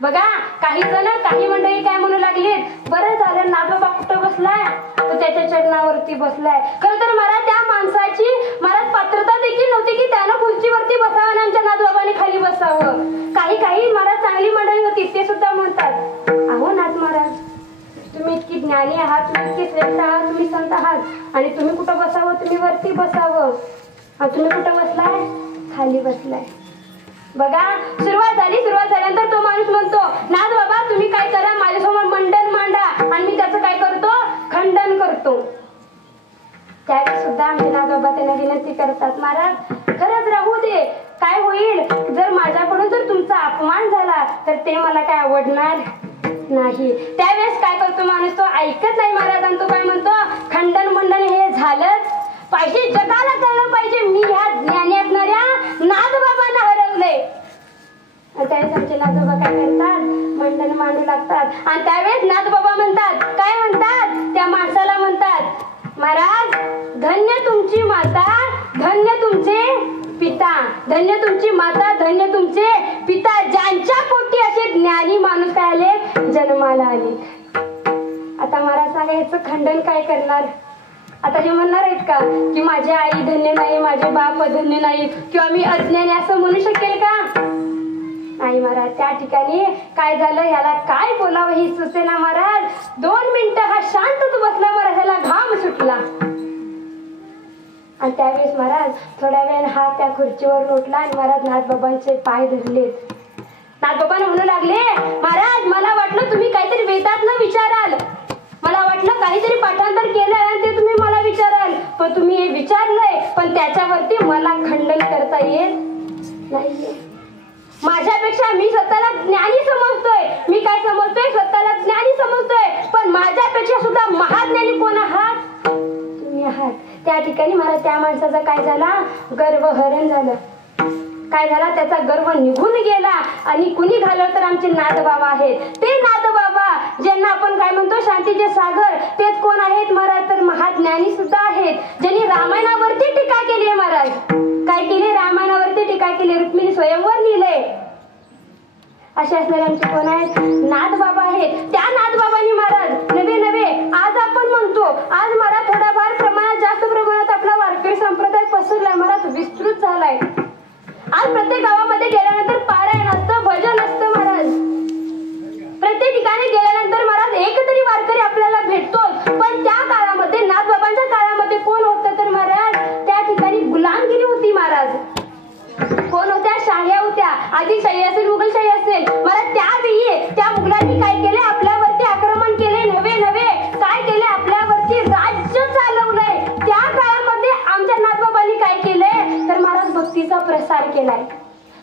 बघा काही जण, काही मंडळी काय म्हणू लागलीत, बरं झालं नाथबाबा कुठं बसलाय? तो त्याच्या चरणावरती बसलाय. खरं तर मला त्या माणसाची महाराज पात्रता देखील नव्हती की त्यानं खुर्चीवरती बसावं आणि आमच्या नाथबाबाने खाली बसावं. काही महाराज चांगली मंडळी होती, ते सुद्धा म्हणतात, अहो नाथ महाराज तुम्ही इतकी ज्ञानी आहात, तुम्ही इतकी श्रेष्ठ आहात, तुम्ही संत आहात आणि तुम्ही कुठं बसावं? तुम्ही वरती बसावं. आणि तुम्ही कुठं बसलाय? खाली बसलाय. बघा सुरुवात झाल्यानंतर तो माणूस म्हणतो, नाथ बाबा तुम्ही काय करा, माझ्यासमोर मंडन मांडा आणि मी त्याचं काय करतो? खंडन करतो. त्यावेळी सुद्धा आमचे नाथ बाबा त्यांना विनंती करतात, महाराज खरंच राहू दे, काय होईल जर माझ्याकडून जर तुमचा अपमान झाला तर ते मला काय आवडणार नाही. त्यावेळेस काय करतो माणूस? तो ऐकत नाही महाराज आणि तो काय म्हणतो? खंडन मंडन हे झालंच पाहिजे, जगाला कळलं पाहिजे मी ह्या ज्ञानी असणाऱ्या नाथबाबांना हरवलंय. त्यावेळेस आमचे नाथबाबा काय करतात? मंडन मांडू लागतात. आणि त्यावेळेस नाथबाबा म्हणतात, काय म्हणतात? त्या माणसाला म्हणतात, महाराज धन्य तुमची माता, धन्य तुमचे पिता, धन्य तुमची माता, धन्य तुमचे पिता, ज्यांच्या पोटी असे ज्ञानी माणूस काय आले? जन्माला आले. आता महाराज सांगा याचं खंडन काय करणार? आता हे म्हणणार आहेत का की माझी आई धन्य नाही, माझे बाप धन्य नाही किंवा मी अज्ञानी असं म्हणू शकेल का? नाही महाराज. त्या ठिकाणी काय झालं? ह्याला काय बोलावं ही सुचेना महाराज. 2 मिनिटं हा शांतच बसला. महाराज ह्याला घाम सुटला. आणि त्यावेळेस महाराज थोड्या वेळ हा त्या खुर्चीवर उठला आणि महाराज नाथबाबांचे पाय धरलेत. नाथबाबांना म्हणू लागले, महाराज मला वाटलं तुम्ही काहीतरी वेदातनं विचाराल, मला वाटलं काहीतरी पाठांतर केलं आणि ते तुम्ही मला विचाराल, पण तुम्ही हे विचारलंय पण त्याच्यावरती मला खंडन करता येत नाहीये. माझ्यापेक्षा मी स्वतःला ज्ञानी समजतोय. मी काय समजतोय? स्वतःला ज्ञानी समजतोय. पण माझ्यापेक्षा सुद्धा महाज्ञानी कोण आहात? तुम्ही आहात. त्या ठिकाणी महाराज त्या माणसाचा काय झाला? गर्वहरण झालं. काय झाला? त्याचा गर्व निघून गेला. आणि कुणी घालवलं तर आमचे नाथबाबा आहेत. ते नाथबाबा ज्यांना आपण काय म्हणतो शांतीचे सागर, तेच कोण आहेत महाराज? तर महाज्ञानी सुद्धा आहेत, ज्यांनी रामायणावरती टीका केली आहे. महाराज काय केली? रामायणावरती टीका केली, रुक्मिणी स्वयंवर लिहिलंय. असे असणारे आमचे कोण आहेत? नाथबाबा आहेत. त्या नाथबाबांनी महाराज नवे आज आपण म्हणतो आज मला थोडाफार प्रमाणात जास्त प्रमाणात आपला वारकरी संप्रदाय पसरलाय, मला विस्तृत झालाय. आज प्रत्येक गावामध्ये गेल्यानंतर पारायण असतं, भजन असतं महाराज. प्रत्येक ठिकाणी गेल्यानंतर महाराज एकतरी वारकरी आपल्याला भेटतोच. पण त्या काळामध्ये नाथबाबांच्या काळामध्ये कोण होतं तर महाराज त्या ठिकाणी गुलामगिरी होती महाराज. कोण होत्या? शाह्या होत्या. आदिलशाही असेल, मुघलशाही असेल. महाराज त्यावेळी त्या मुघलांनी काय केले? आपल्यावरती आक्रमण केले. नवे नवे काय केले? आपल्यावरती राज्य चालवलंय. त्या काळामध्ये आमच्या नाथबाबांनी काय केलंय तर महाराज भक्तीचा प्रसार केलाय.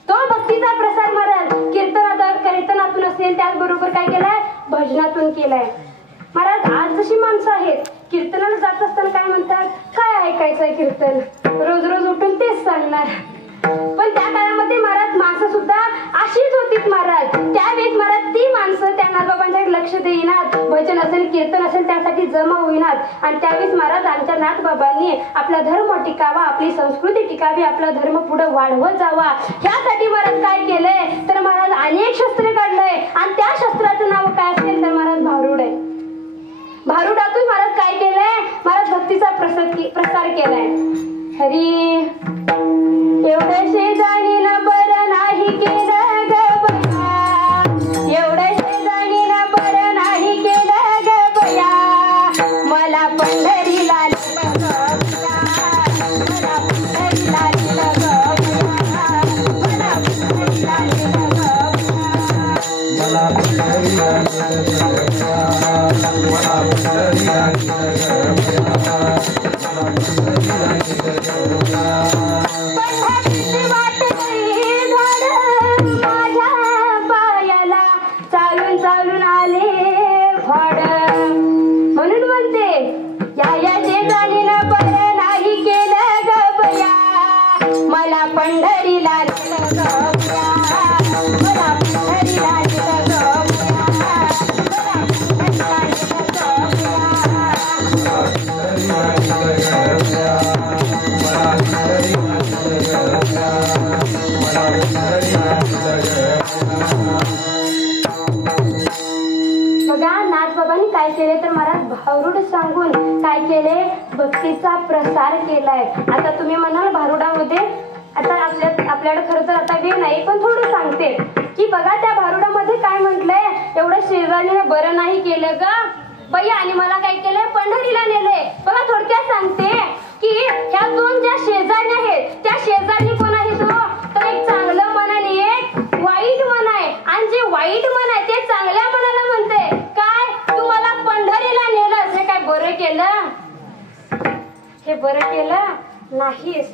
तो भक्तीचा प्रसार महाराज कीर्तनातून असेल, त्याचबरोबर काय केलाय? भजनातून केलाय. महाराज आज जशी माणसं आहेत कीर्तनाला जात असताना काय म्हणतात? काय ऐकायचंय कीर्तन, रोज रोज उठून तेच सांगणार. पण त्या काळामध्ये महाराज माणसं सुद्धा अशीच होतीत महाराज. त्यावेळेस महाराज ती माणसं त्या नाथबाबांच्याकडे लक्ष देईनात. भजन असेल, कीर्तन असेल त्यासाठी जमा होईनात. आणि त्यावेळेस महाराज आमच्या नाथबाबांनी आपला धर्म टिकावा, आपली संस्कृती टिकावी, आपला धर्म पुढे वाढवत जावा, ह्यासाठी महाराज काय केलंय तर महाराज अनेक शस्त्र काढलंय. आणि त्या शस्त्राचं नाव काय असेल तर महाराज भारुड आहे. भारुडातून महाराज काय केलंय? महाराज भक्तीचा प्रसार केलाय. हरी एवढं शेजारीनं बरं नाही केलं ग बया, एवढं शेजारीनं बरं नाही केलं ग बया, मला पंढरीला नेलं ग बया, मला पंढरीला नेलं ग बया, मला पंढरीला नेलं ग बया, मला पंढरीला नेलं ग बया, मला पंढरीला नेलं ग बया, मला पंढरीला नेलं ग बया. चालून आले फड. म्हणून म्हणते या शेजारीनं बरं नाही केलं ग बया, मला पंढरीला नेलं ग बया, मला पंढरीला नेलं ग बया, मला पंढरीला नेलं ग बया, मला पंढरीला नेलं ग बया, मला पंढरीला नेलं ग बया. बघा नाथबाबांनी काय केले तर महाराज भारुड सांगून काय केले? भक्तीचा प्रसार केलाय. आता तुम्ही म्हणाल भारुडामध्ये आता आपल्याकडे खरं तर आता वेळ नाही, पण थोडं सांगते की बघा त्या भारुडामध्ये काय म्हटलंय? एवढं शेजारीने बरं नाही केलं ग बया आणि मला काय केलंय? पंढरीला नेलंय. बघा थोडक्यात सांगते की ह्या दोन ज्या शेजारी आहेत त्या शेजारी कोण आहेत? तर एक चांगलं मन आणि एक वाईट मन आहे. आणि जे वाईट मन आहे ते चांगल्या मनाला म्हणते काय? तू मला पंढरीला नेलं, हे काय बरं केलं? हे बरं केलं नाहीस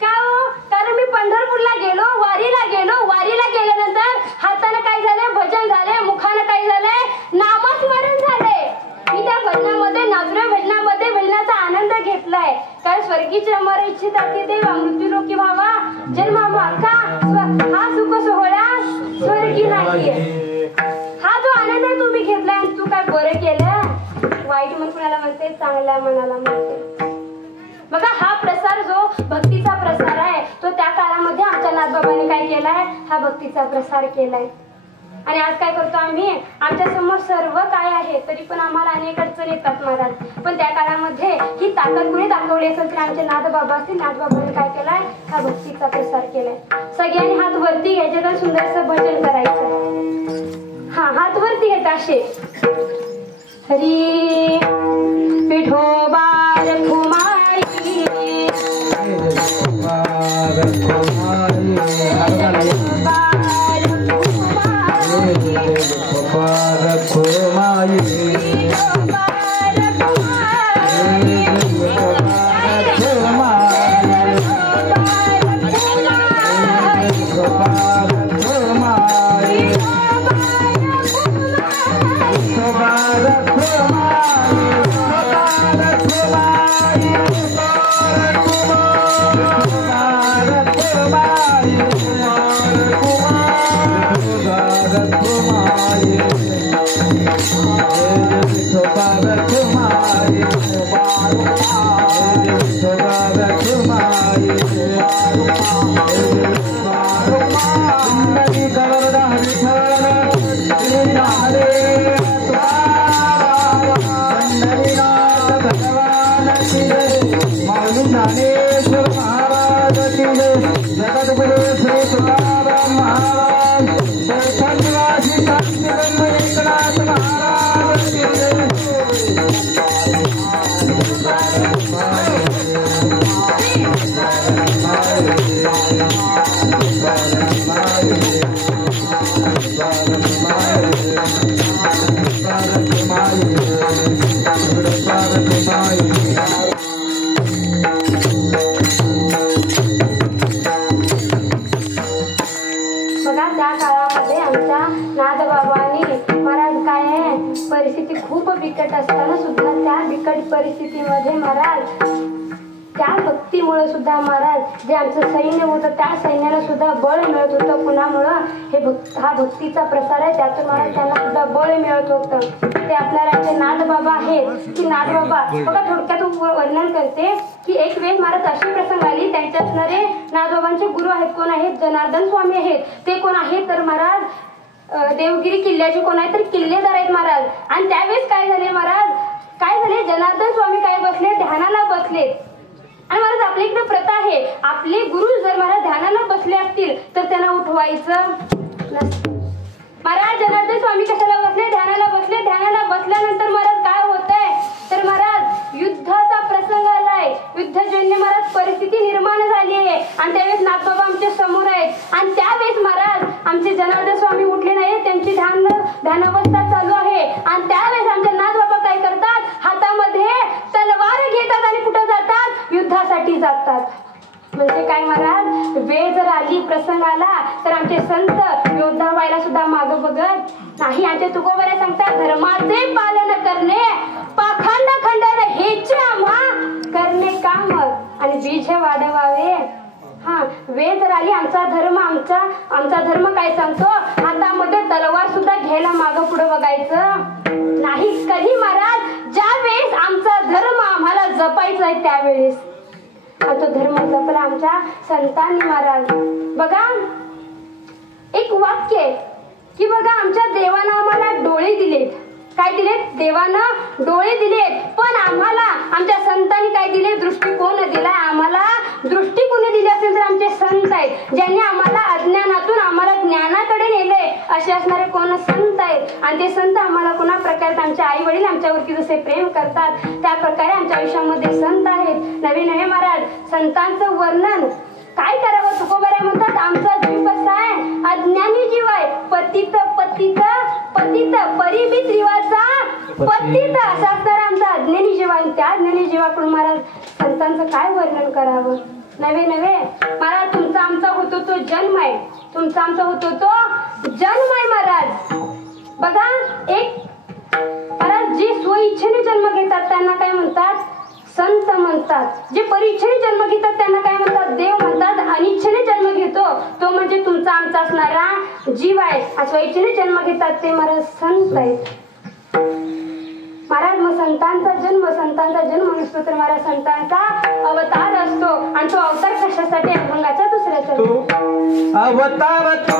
का हो? कारण मी पंढरपूरला गेलो, वारीला गेल्यानंतर हाताने काय झाले? भजन झाले, मुखाने काय झाले? नामस्मरण झाले. मी त्या भजनामध्ये नाचलोय, भजनाचा आनंद घेतलाय. कारण स्वर्गीची अमर इच्छित अति देव मृत्यू लोकी व्हावा जन्मा का हा सुख सोहळा स्वर्गी नाहीये. हा जो आनंद तुम्ही घेतलाय आणि तू काय बरं केलं? वाईट मन कुणाला म्हणते? चांगल्या मनाला म्हणते. बघा हा प्रसार जो भक्तीचा प्रसार आहे तो त्या काळामध्ये आमच्या नाथबाबांनी काय केलाय? हा भक्तीचा प्रसार केलाय. आणि आज काय करतो आम्ही? आमच्या समोर सर्व काय आहे तरी पण आम्हाला अनेक अडचणी येतात महाराज. पण त्या काळामध्ये ही ताकद कुणी दाखवली असेल तर आमचे नाथबाबा असतील. नाथबाबांनी काय केलाय? हा भक्तीचा प्रसार केलाय. सगळ्यांनी हात वरती घ्यायचे तर सुंदरसं भजन करायचं. हा हात वरती घेत असे. हरी विठोबा रखुमाई, आमच्या नाथबाबांनी महाराज काय आहे परिस्थिती खूप बिकट असताना सुद्धा त्या बिकट परिस्थितीमध्ये महाराज त्या भक्तीमुळे सुद्धा महाराज जे आमचं सैन्य होतं त्या सैन्याला सुद्धा बळ मिळत होतं. कुणामुळं हा भक्तीचा प्रसार आहे त्यातून महाराज त्यांना सुद्धा बळ मिळत होतं. ते आपल्याला आमचे नाथबाबा आहेत की नाथबाबा बघा थोडक्यात वर्णन करते की एक वेळ महाराज अशी प्रसंग आली त्यांचे असणारे नाथबाबांचे गुरु आहेत कोण आहेत जनार्दन स्वामी आहेत. ते कोण आहेत तर महाराज देवगिरी किल्ल्याचे कोण आहेत तर किल्लेदार आहेत महाराज. आणि त्यावेळेस काय झाले महाराज काय झाले जनार्दन स्वामी काय बसले ध्यानाला बसले. आणि महाराज आपल्या इकडे प्रथा आहे आपले गुरु जर महाराज ध्यानाला बसले असतील तर त्यांना उठवायचं नसतं. महाराज जनार्दन स्वामी कशाला बसले ध्यानाला बसले. ध्यानाला बसल्यानंतर महाराज काय होतंय तर महाराज युद्धाचा प्रसंग आलाय. युद्धजन्य महाराज परिस्थिती निर्माण झाली आहे आणि त्यावेळेस नाथबाबा आमच्या समोर आहेत. आणि त्यावेळेस महाराज आमचे जनार्दन स्वामी उठले नाही त्यांची ध्यानावस्था चालू आहे. आणि त्यावेळेस आमचे नाथबाबा काय करतात हातामध्ये तलवार घेतात आणि कुठं जातात युद्धासाठी जातात. म्हणजे काय महाराज वेळ जर आली प्रसंग आला तर आमचे संत योद्धा व्हायला सुद्धा मागं बघत नाही. आमचे तुकोबरे सांगतात धर्माचे पालन करणे पाखंड खंडन हेचे आम्हा करणे काम आणि बीज वाढवावे. हा वेळ जर आली आमचा धर्म काय सांगतो हातामध्ये तलवार सुद्धा घ्यायला मागं पुढे बघायचं नाही कधी महाराज. ज्या वेळेस आमचा धर्म आम्हाला जपायचा आहे त्यावेळेस तो धर्म जपला आमच्या संतांनी महाराज. बघा एक वाक्य की बघा आमच्या देवानं आम्हाला डोळे दिलेत. काय दिलेत देवानं डोळे दिलेत पण आम्हाला आमच्या संतांनी काय दिले दृष्टिकोन दिला. आम्हाला दृष्टिकोन दिले असेल तर आमचे संत आहेत ज्यांनी आम्हाला अज्ञानातून आम्हाला ज्ञानाकडे नेले असे असणारे कोण संत आहेत. आणि ते संत आम्हाला कोणा प्रकारे आमचे आई वडील आमच्यावरती जसे प्रेम करतात त्या प्रकारे आमच्या आयुष्यामध्ये संत आहेत. नवीन नवे महाराज संतांचं वर्णन काय करावं तुकोबरे म्हणतात आमचा जीव कसा आहे अज्ञानी जीव आहे पतित पतित पतित परिमित जीवाचा पतित असा असणारा आमचा अज्ञानी जीव आहे. त्या ज्ञानी जीवाकडून महाराज संतांचं काय वर्णन करावं. नवे महाराज तुमचा आमचा होतो तो जन्म आहे. तुमचा आमचा होतो तो जन्म आहे महाराज. बघा एक महाराज जे स्वइच्छेने जन्म घेतात त्यांना काय म्हणतात संत म्हणतात. जे परीक्षेने जन्म घेतात त्यांना काय म्हणतात देव म्हणतात. अनिच्छेने जन्म घेतो तो म्हणजे तुमचा आमचा असणारा जीव आहे. स्वइच्छेने जन्म घेतात ते महाराज संत आहेत. महाराज मग संतांचा जन्म नसतो तर महाराज संतांचा अवतार असतो. आणि तो अवतार कशासाठी अभंगाच्या दुसऱ्यासाठी अवतार तो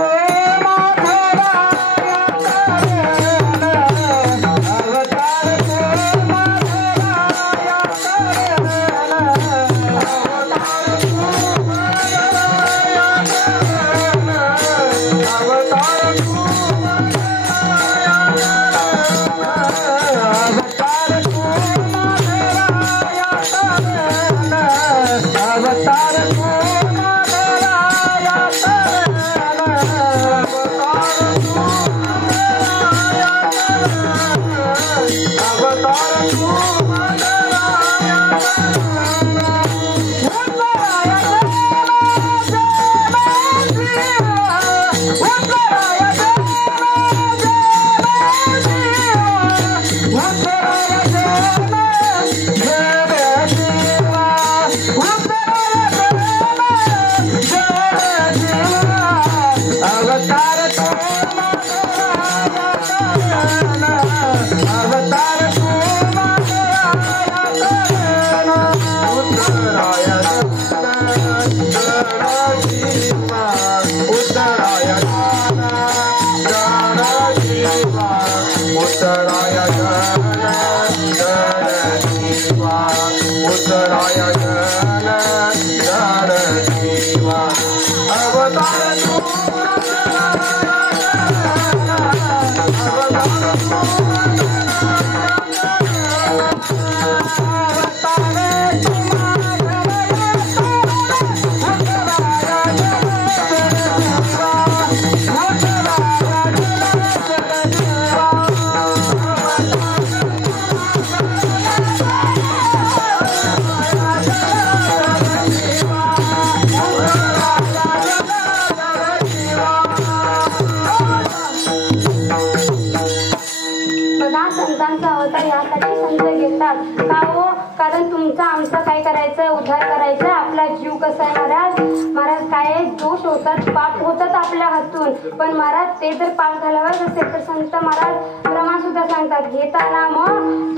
म्हणतात का हो, कारण तुमचा आमचा काय करायचं, उद्धार करायचा, आपला जीव कसा आहे महाराज. महाराज काय दोष होतात, पाप होतात आपल्या हातून, पण महाराज ते जर पाप घालावायचं असेल तर संत महाराज प्रमाण सुद्धा सांगतात, घेता नाम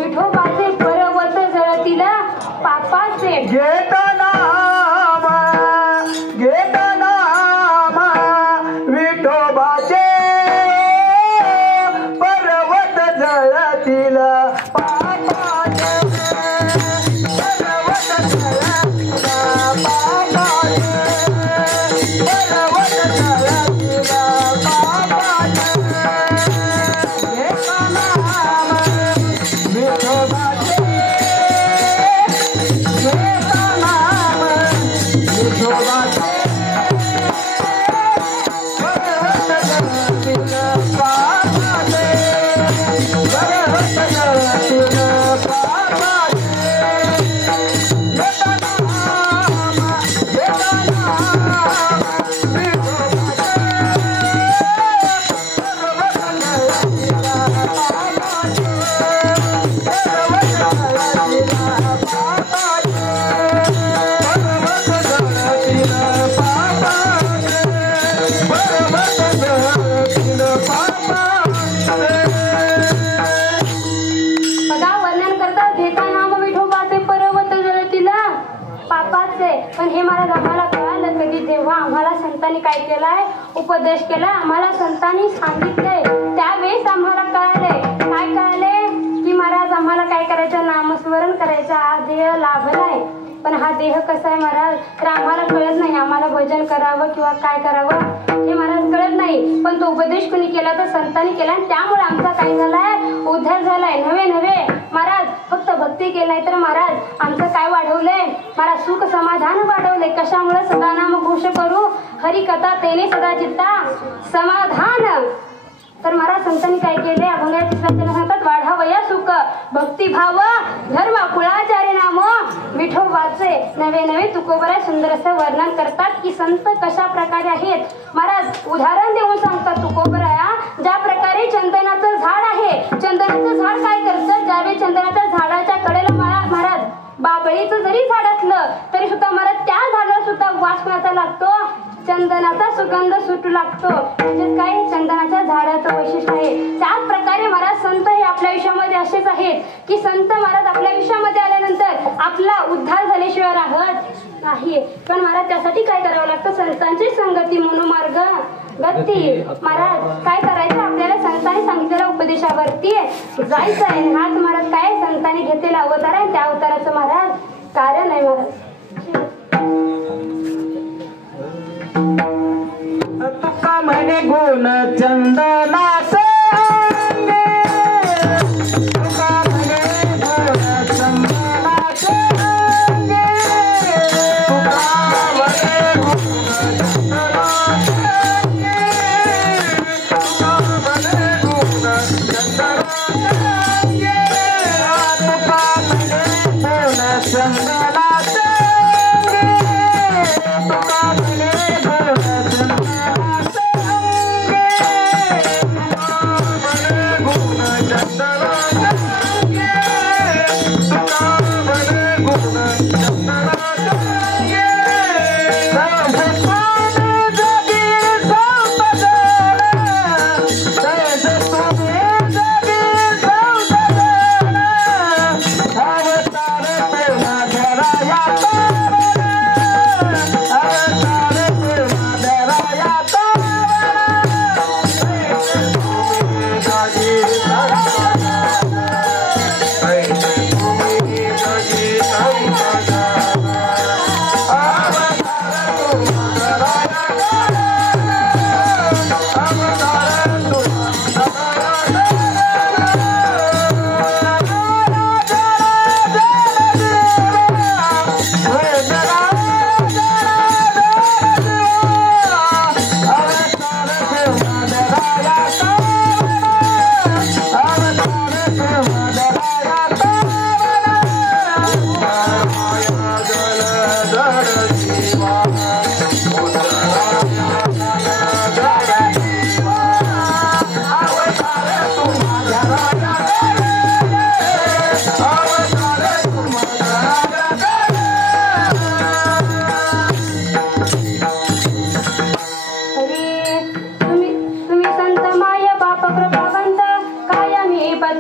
विठोबाचे पर्वत जळतील पापाचे. घेता नाम विठोबाचे पर्वत जळतील पापाचे. पण हे महाराज आम्हाला कळालं कधी, जेव्हा आम्हाला संतांनी काय केलाय, उपदेश केला, आम्हाला संतांनी सांगितलंय, त्यावेळेस आम्हाला कळालंय. काय कळालंय की महाराज आम्हाला काय करायचं, नामस्मरण करायचं, हा देह लाभलाय. पण हा देह कसा आहे महाराज, तर आम्हाला कळत नाही, आम्हाला भजन करावं किंवा काय करावं हे महाराज कळत नाही. पण तो उपदेश कोणी केला तर संतांनी केला, आणि त्यामुळे आमचा काय झालाय, उद्धार झालाय. नव्हे महाराज फक्त भक्ती केलाय तर महाराज आमचं काय वाढवलंय महाराज, सुख समाधान वाढवलंय. कशामुळे, सदा नाम घोष करू हरिकथा तेने सदा चित्ता समाधान. तर महाराज संतांनी काय केले, अभंगाच्या तिसऱ्या सांगतात, वाढावया सुख भक्तिभाव धर्म कुळाचार्य नाम विठोबाचे. नवे तुकोबरा सुंदर असं वर्णन करतात की संत कशा प्रकारे आहेत. महाराज उदाहरण देऊन सांगतात तुकोबराया, ज्या प्रकारे चंदनाचं झाड आहे, चंदनाचं झाड काय करतं, ज्यावेळी चंदनाच्या झाडाच्या कडेला महाराज बाबळीचं जरी झाड असलं तरी सुद्धा महाराज त्या झाडाला सुद्धा वास कोणाचा लागतो, चंदनाचा सुगंध सुटू लागतो. म्हणजे काय, चंदनाच्या झाडाचं वैशिष्ट्य आहे. त्याच प्रकारे महाराज संत हे आपल्या आयुष्यामध्ये असेच आहेत की संत महाराज आपल्या आयुष्यामध्ये आल्यानंतर आपला उद्धार झाल्याशिवाय राहत नाही. पण महाराज त्यासाठी काय करावं लागतं, संतांची संगती मनोमार्ग गती. महाराज काय करायचं, आपल्याला संतांनी सांगितलेल्या उपदेशावरती जायचं आहे. हाच महाराज काय संतांनी घेतलेला अवतार आहे, त्या अवताराचं महाराज कारण आहे. महाराज तुका म्हणे गुण चंदनाचे, तुका म्हणे गुण चंदनाचे, तुका म्हणे गुण चंदनाचे, तुका म्हणे गुण चंदनाचे, तुका म्हणे गुण चंदनाचे, तुका म्हणे गुण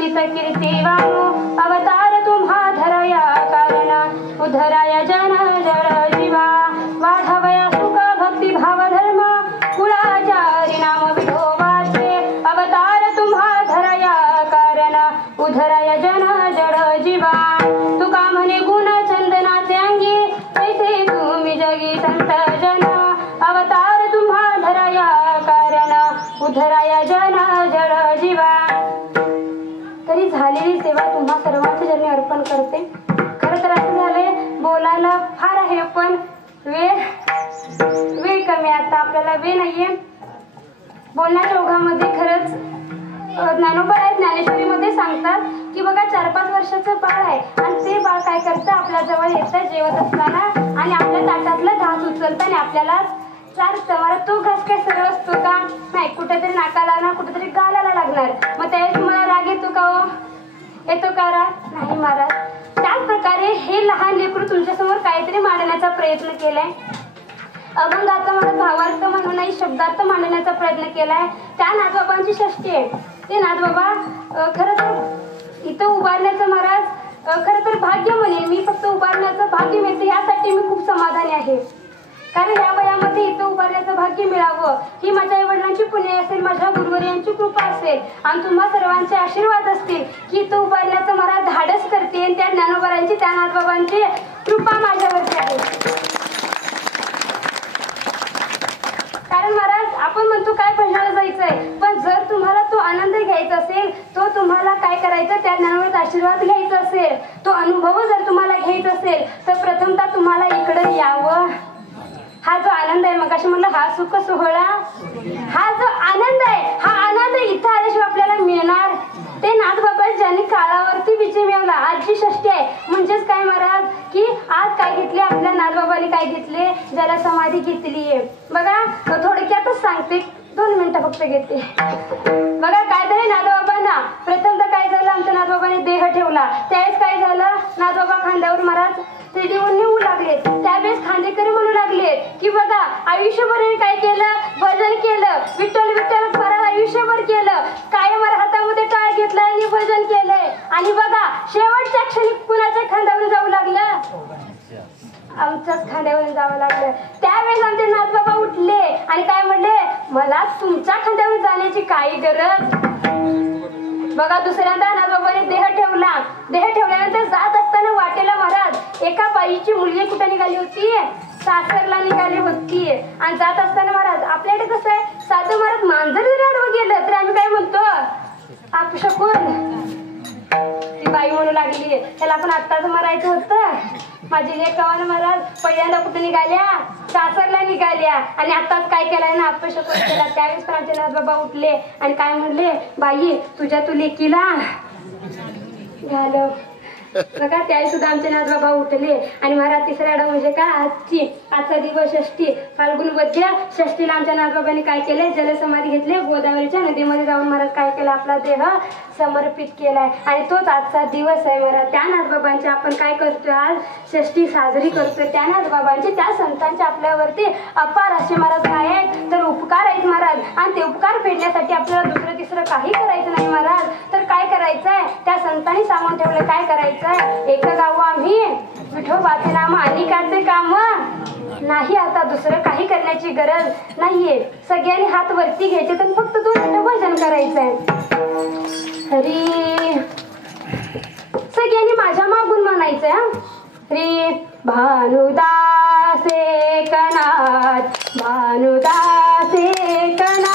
पतित कीर्तिवानो अवतार तुम्हा धरया कारण उद्धराय जन जड जीवा वाढवया सुख भक्ती भाव धर्म कुळाचारी नाम विठोबाचे अवतार तुम्हा धरया कारण उद्धराय जन जड जीवा तुका म्हणे गुण चंदनाचे अंगी तैसे तुम्ही जगी संत जन अवतार तुम्हा धरया कारण उद्धराय जन जड जीवा तरी झालेली सेवा तुम्हा सर्वांच्या चरणी अर्पण करते. खरं तर असं झालंय बोलायला फार आहे पण वेळ कमी आता आपल्याला वेळ नाहीये. बोलण्याच्या ओघामध्ये खरंच ज्ञानोबा आहेत ज्ञानेश्वरीमध्ये सांगतात की बघा 4-5 वर्षाचं बाळ आहे आणि ते बाळ काय करतं आपल्या जवळ येतं जेवत असताना आणि आपल्या ताटातलं घास उचलतं आणि आपल्याला मला तो घास काय सरळ असतो का नाही कुठेतरी नाकाला लागणार कुठेतरी गालाला लागणार मग त्यावेळेस तुम्हाला राग येतो का हो येतो का राग नाही महाराज. त्याच प्रकारे हे लहान लेकरू तुमच्यासमोर काहीतरी मांडण्याचा प्रयत्न केलाय अभंगाचा मला भावार्थ म्हणून नाही शब्दार्थ मांडण्याचा प्रयत्न केलाय. त्या नाथबाबांची षष्टी आहे ते नाथबाबा खरं तर इथं उभारण्याचं महाराज खरं तर भाग्य म्हणेन मी फक्त उभारण्याचं भाग्य मिळते यासाठी मी खूप समाधानी आहे. कारण या वयामध्ये इथं उभारण्याचं भाग्य मिळावं ही माझ्या आई वडिलांची पुण्य असेल माझ्या गुरुवर्यांची कृपा असेल आणि तुम्हा सर्वांचे आशीर्वाद असतील की इथं उभारण्याचं मला धाडस करते आणि त्या ज्ञानोबारांची त्या नाथबाबांची कृपा माझ्यावरती आहे. कारण महाराज आपण म्हणतो काय पळण्याला जायचंय पण जर तुम्हाला तो आनंद घ्यायचा असेल तो तुम्हाला काय करायचं त्या ज्ञानोबाचा आशीर्वाद घ्यायचा असेल तो अनुभव जर तुम्हाला घ्यायचा असेल तर प्रथमतः तुम्हाला इकडे यावं. हा जो आनंद आहे मग अशी म्हटलं हा सुख सोहळा हा जो आनंद आहे हा आनंद इथं आल्याशिवाय आपल्याला मिळणार. ते नाथबाबा ज्यांनी काळावरती विजय मिळवला आज जी षष्टी आहे म्हणजेच काय महाराज की आज काय घेतले आपल्या नाथबाबांनी काय घेतले ज्याला समाधी घेतली आहे. बघा थोडक्यातच सांगते 2 मिनिटं फक्त घेते. बघा काय झालं नाथबाबांना प्रथमतः काय झालं आमच्या नाथबाबांनी देह ठेवला त्यावेळेस काय झालं नाथबाबा खांद्यावर महाराज ते देऊन नेऊ लागले त्यावेळेस खांदेकरी म्हणू लागले की बघा आयुष्यभर काय केलं भजन केलं विठ्ठल विठ्ठल महाराज आयुष्यभर केलं कायम हातामध्ये टाळ घेतला आणि भजन केलंय आणि बघा शेवटच्या क्षणी कुणाच्या खांद्यावर जाऊ लागलं आमच्याच खांद्यावरून जावं लागलं. त्यावेळेस आमचे नाथबाबा उठले आणि काय म्हणले मला तुमच्या खांद्यावर जाण्याची काही गरज. बघा दुसऱ्यांदा नाथबाबाने देह ठेवला देह ठेवल्यानंतर जात असताना वाटेला महाराज एका बाईची मुलगी कुठे निघाली होती सासरला निघाली होती आणि जात असताना महाराज आपल्याकडे कसं आहे साधं महाराज मांजर जरी आडवं गेलं तर आम्ही काय म्हणतो आप शकून ती बाई म्हणू लागली त्याला आपण आत्ताच मरायचं होतं माझी लेकावानं महाराज पहिल्यांदा कुठे निघाल्या सासरला निघाल्या आणि आताच काय केलाय ना अपशकुन केला. त्यावेळेस पण आमचे नाथबाबा उठले आणि काय म्हणले बाई तुझ्या तू लेकीला झालं बघा त्यावेळी सुद्धा आमचे नाथबाबा उठले आणि महाराज तिसऱ्या आडव म्हणजे का आजचा दिवस षष्टी फाल्गुन वद्य षष्टीला आमच्या नाथबाबांनी काय केले जलसमाधी घेतले गोदावरीच्या नदीमध्ये जाऊन महाराज काय केलं आपला देह समर्पित केलाय आणि तोच आजचा दिवस आहे महाराज. त्या नाथबाबांची आपण काय करतोय आज षष्टी साजरी करतोय त्या नाथबाबांचे त्या संतांचे आपल्यावरती अपार असे महाराज काय आहेत तर उपकार आहेत महाराज आणि ते उपकार फेडण्यासाठी आपल्याला दुसरं तिसरं काही करायचं नाही महाराज. तर काय करायचंय त्या संतांनी सांगून ठेवलं काय करायचं एक गाव आम्ही विठोबाचे नाम अनेकाचे काम नाही आता दुसरं काही करण्याची गरज नाहीये. सगळ्यांनी हात वरती घ्यायचे तर फक्त 2 मिनिटं भजन करायचंय. हरी सगळ्यांनी माझ्या मागून म्हणायचंय हरी भानुदास एकनाथ भानुदास एकनाथ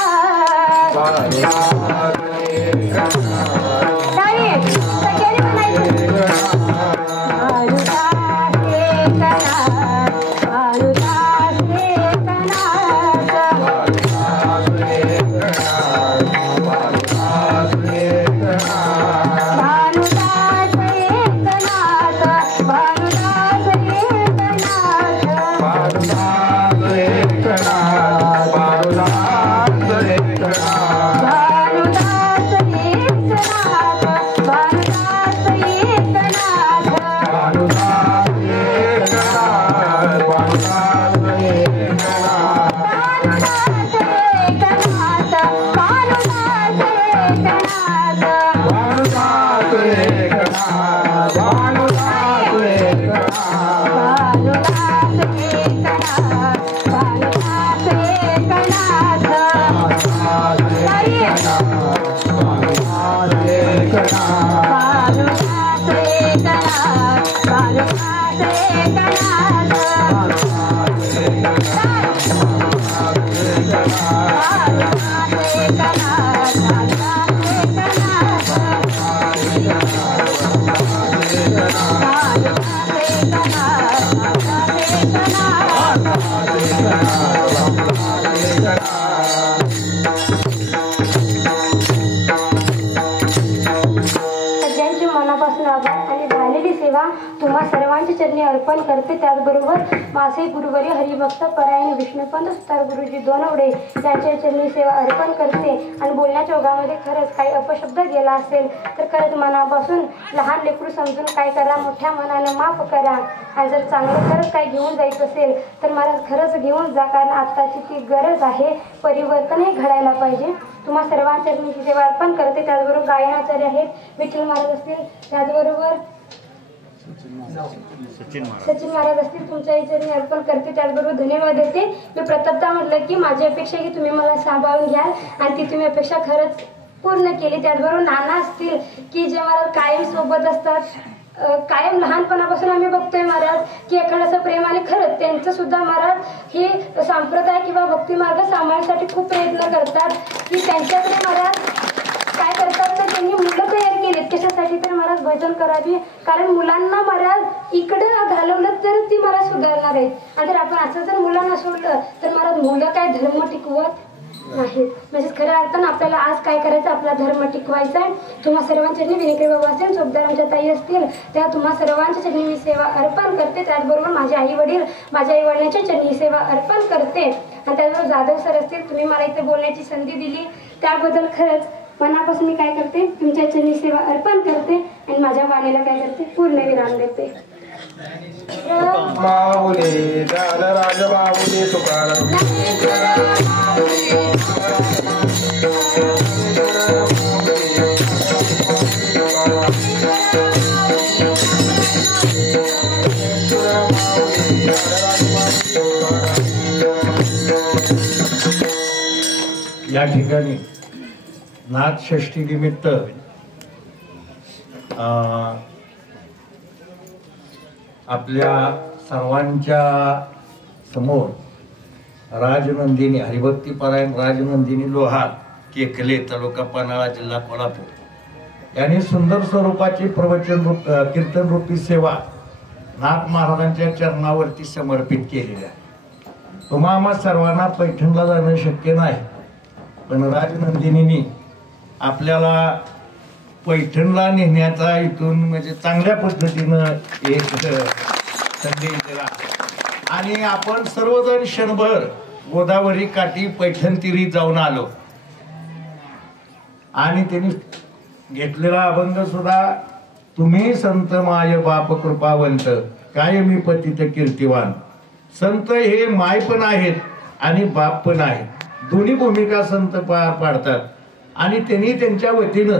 सगळ्यांनी म्हणायचं भानुदास एकनाथ भानुदास एकनाथ आभार आणि झालेली सेवा तुम्हा सर्वांच्या चरणी अर्पण करते. त्याचबरोबर माझे गुरुवर्य हरिभक्त परायण विष्णुपंत सुतार गुरुजी दोनवडे यांच्या चरणी सेवा अर्पण करते. आणि बोलण्याच्या ओघामध्ये खरंच काही अपशब्द गेला असेल तर खरंच मनापासून लहान लेकरू समजून काय करा, मोठ्या मनानं माफ करा. आणि जर चांगलं खरंच काही घेऊन जायचं असेल तर महाराज खरंच घेऊन जा, कारण आत्ताची ती गरज आहे. परिवर्तन हे घडायला पाहिजे. तुम्हा सर्वांच्या चरणी सेवा अर्पण करते. त्याचबरोबर गायनाचार्य आहेत विठ्ठल महाराज असतील, त्याचबरोबर सचिन महाराज असतील, तुमच्या चरणी अर्पण करते. त्याचबरोबर धन्यवाद देते. मी प्रथमतः म्हटलं की माझी अपेक्षा की तुम्ही मला सांभाळून घ्याल आणि ती तुम्ही अपेक्षा खरंच पूर्ण केली. त्याचबरोबर नाना असतील की जे मला कायम सोबत असतात, कायम लहानपणापासून आम्ही बघतोय महाराज की एखाद्याचं प्रेम आणि खरंच त्यांचं सुद्धा महाराज हे संप्रदाय किंवा भक्ती मार्ग सांभाळण्यासाठी खूप प्रयत्न करतात की त्यांच्याकडे महाराज काय करतात तर त्यांनी मुलं तयार केलीत. कशासाठी तर महाराज भजन करावी, कारण मुलांना महाराज इकडं घालवलं तर ती महाराज सुधारणार आहेत. आणि जर आपण असं जर मुलांना सोडलं तर महाराज मुलं काय धर्म टिकवत नाहीत. म्हणजे खऱ्या अर्थानं आपल्याला आज काय करायचं, आपला धर्म टिकवायचा आहे. तुम्हा सर्वांच्या चरणी विनिकरी बाबा असेल, चोपदार आमच्या ताई असतील, त्या तुम्हा सर्वांच्या चरणी मी सेवा अर्पण करते. त्याचबरोबर माझे आई वडील, माझ्या आई वडिलांच्या चरणी सेवा अर्पण करते. आणि त्याचबरोबर जाधव सर असतील, तुम्ही मला इथे बोलण्याची संधी दिली त्याबद्दल खरंच मनापासून मी काय करते, तुमच्या चरणी सेवा अर्पण करते आणि माझ्या वाणीला काय करते, पूर्ण विराम देते. माऊली राज बाऊली तुकाराम या ठिकाणी नाथषष्ठी निमित्त आपल्या सर्वांच्या समोर राजनंदिनी हरिभक्तीपरायण राजनंदिनी लोहार केकले तालुका पन्हाळा जिल्हा कोल्हापूर यांनी सुंदर स्वरूपाची प्रवचन कीर्तन रूपी सेवा नाथ महाराजांच्या चरणावरती समर्पित केलेली आहे. तुम्हा आम्हा सर्वांना पैठणला जाणं शक्य नाही, पण राजनंदिनींनी आपल्याला पैठणला नेण्याचा इथून म्हणजे चांगल्या पद्धतीनं एक संदेश दिला. आणि आपण सर्वजण क्षणभर गोदावरी काठी पैठण तीरी जाऊन आलो आणि त्यांनी घेतलेला अभंग सुद्धा, तुम्ही संत माय बाप कृपावंत कायमी पतित कीर्तिवान. संत हे माय पण आहेत आणि बाप पण आहेत, दोन्ही भूमिका संत पार पाडतात. आणि त्यांनी त्यांच्या वतीनं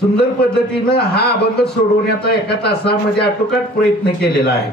सुंदर पद्धतीनं हा अभंग सोडवण्याचा एका तासामध्ये आटोकाट प्रयत्न केलेला आहे.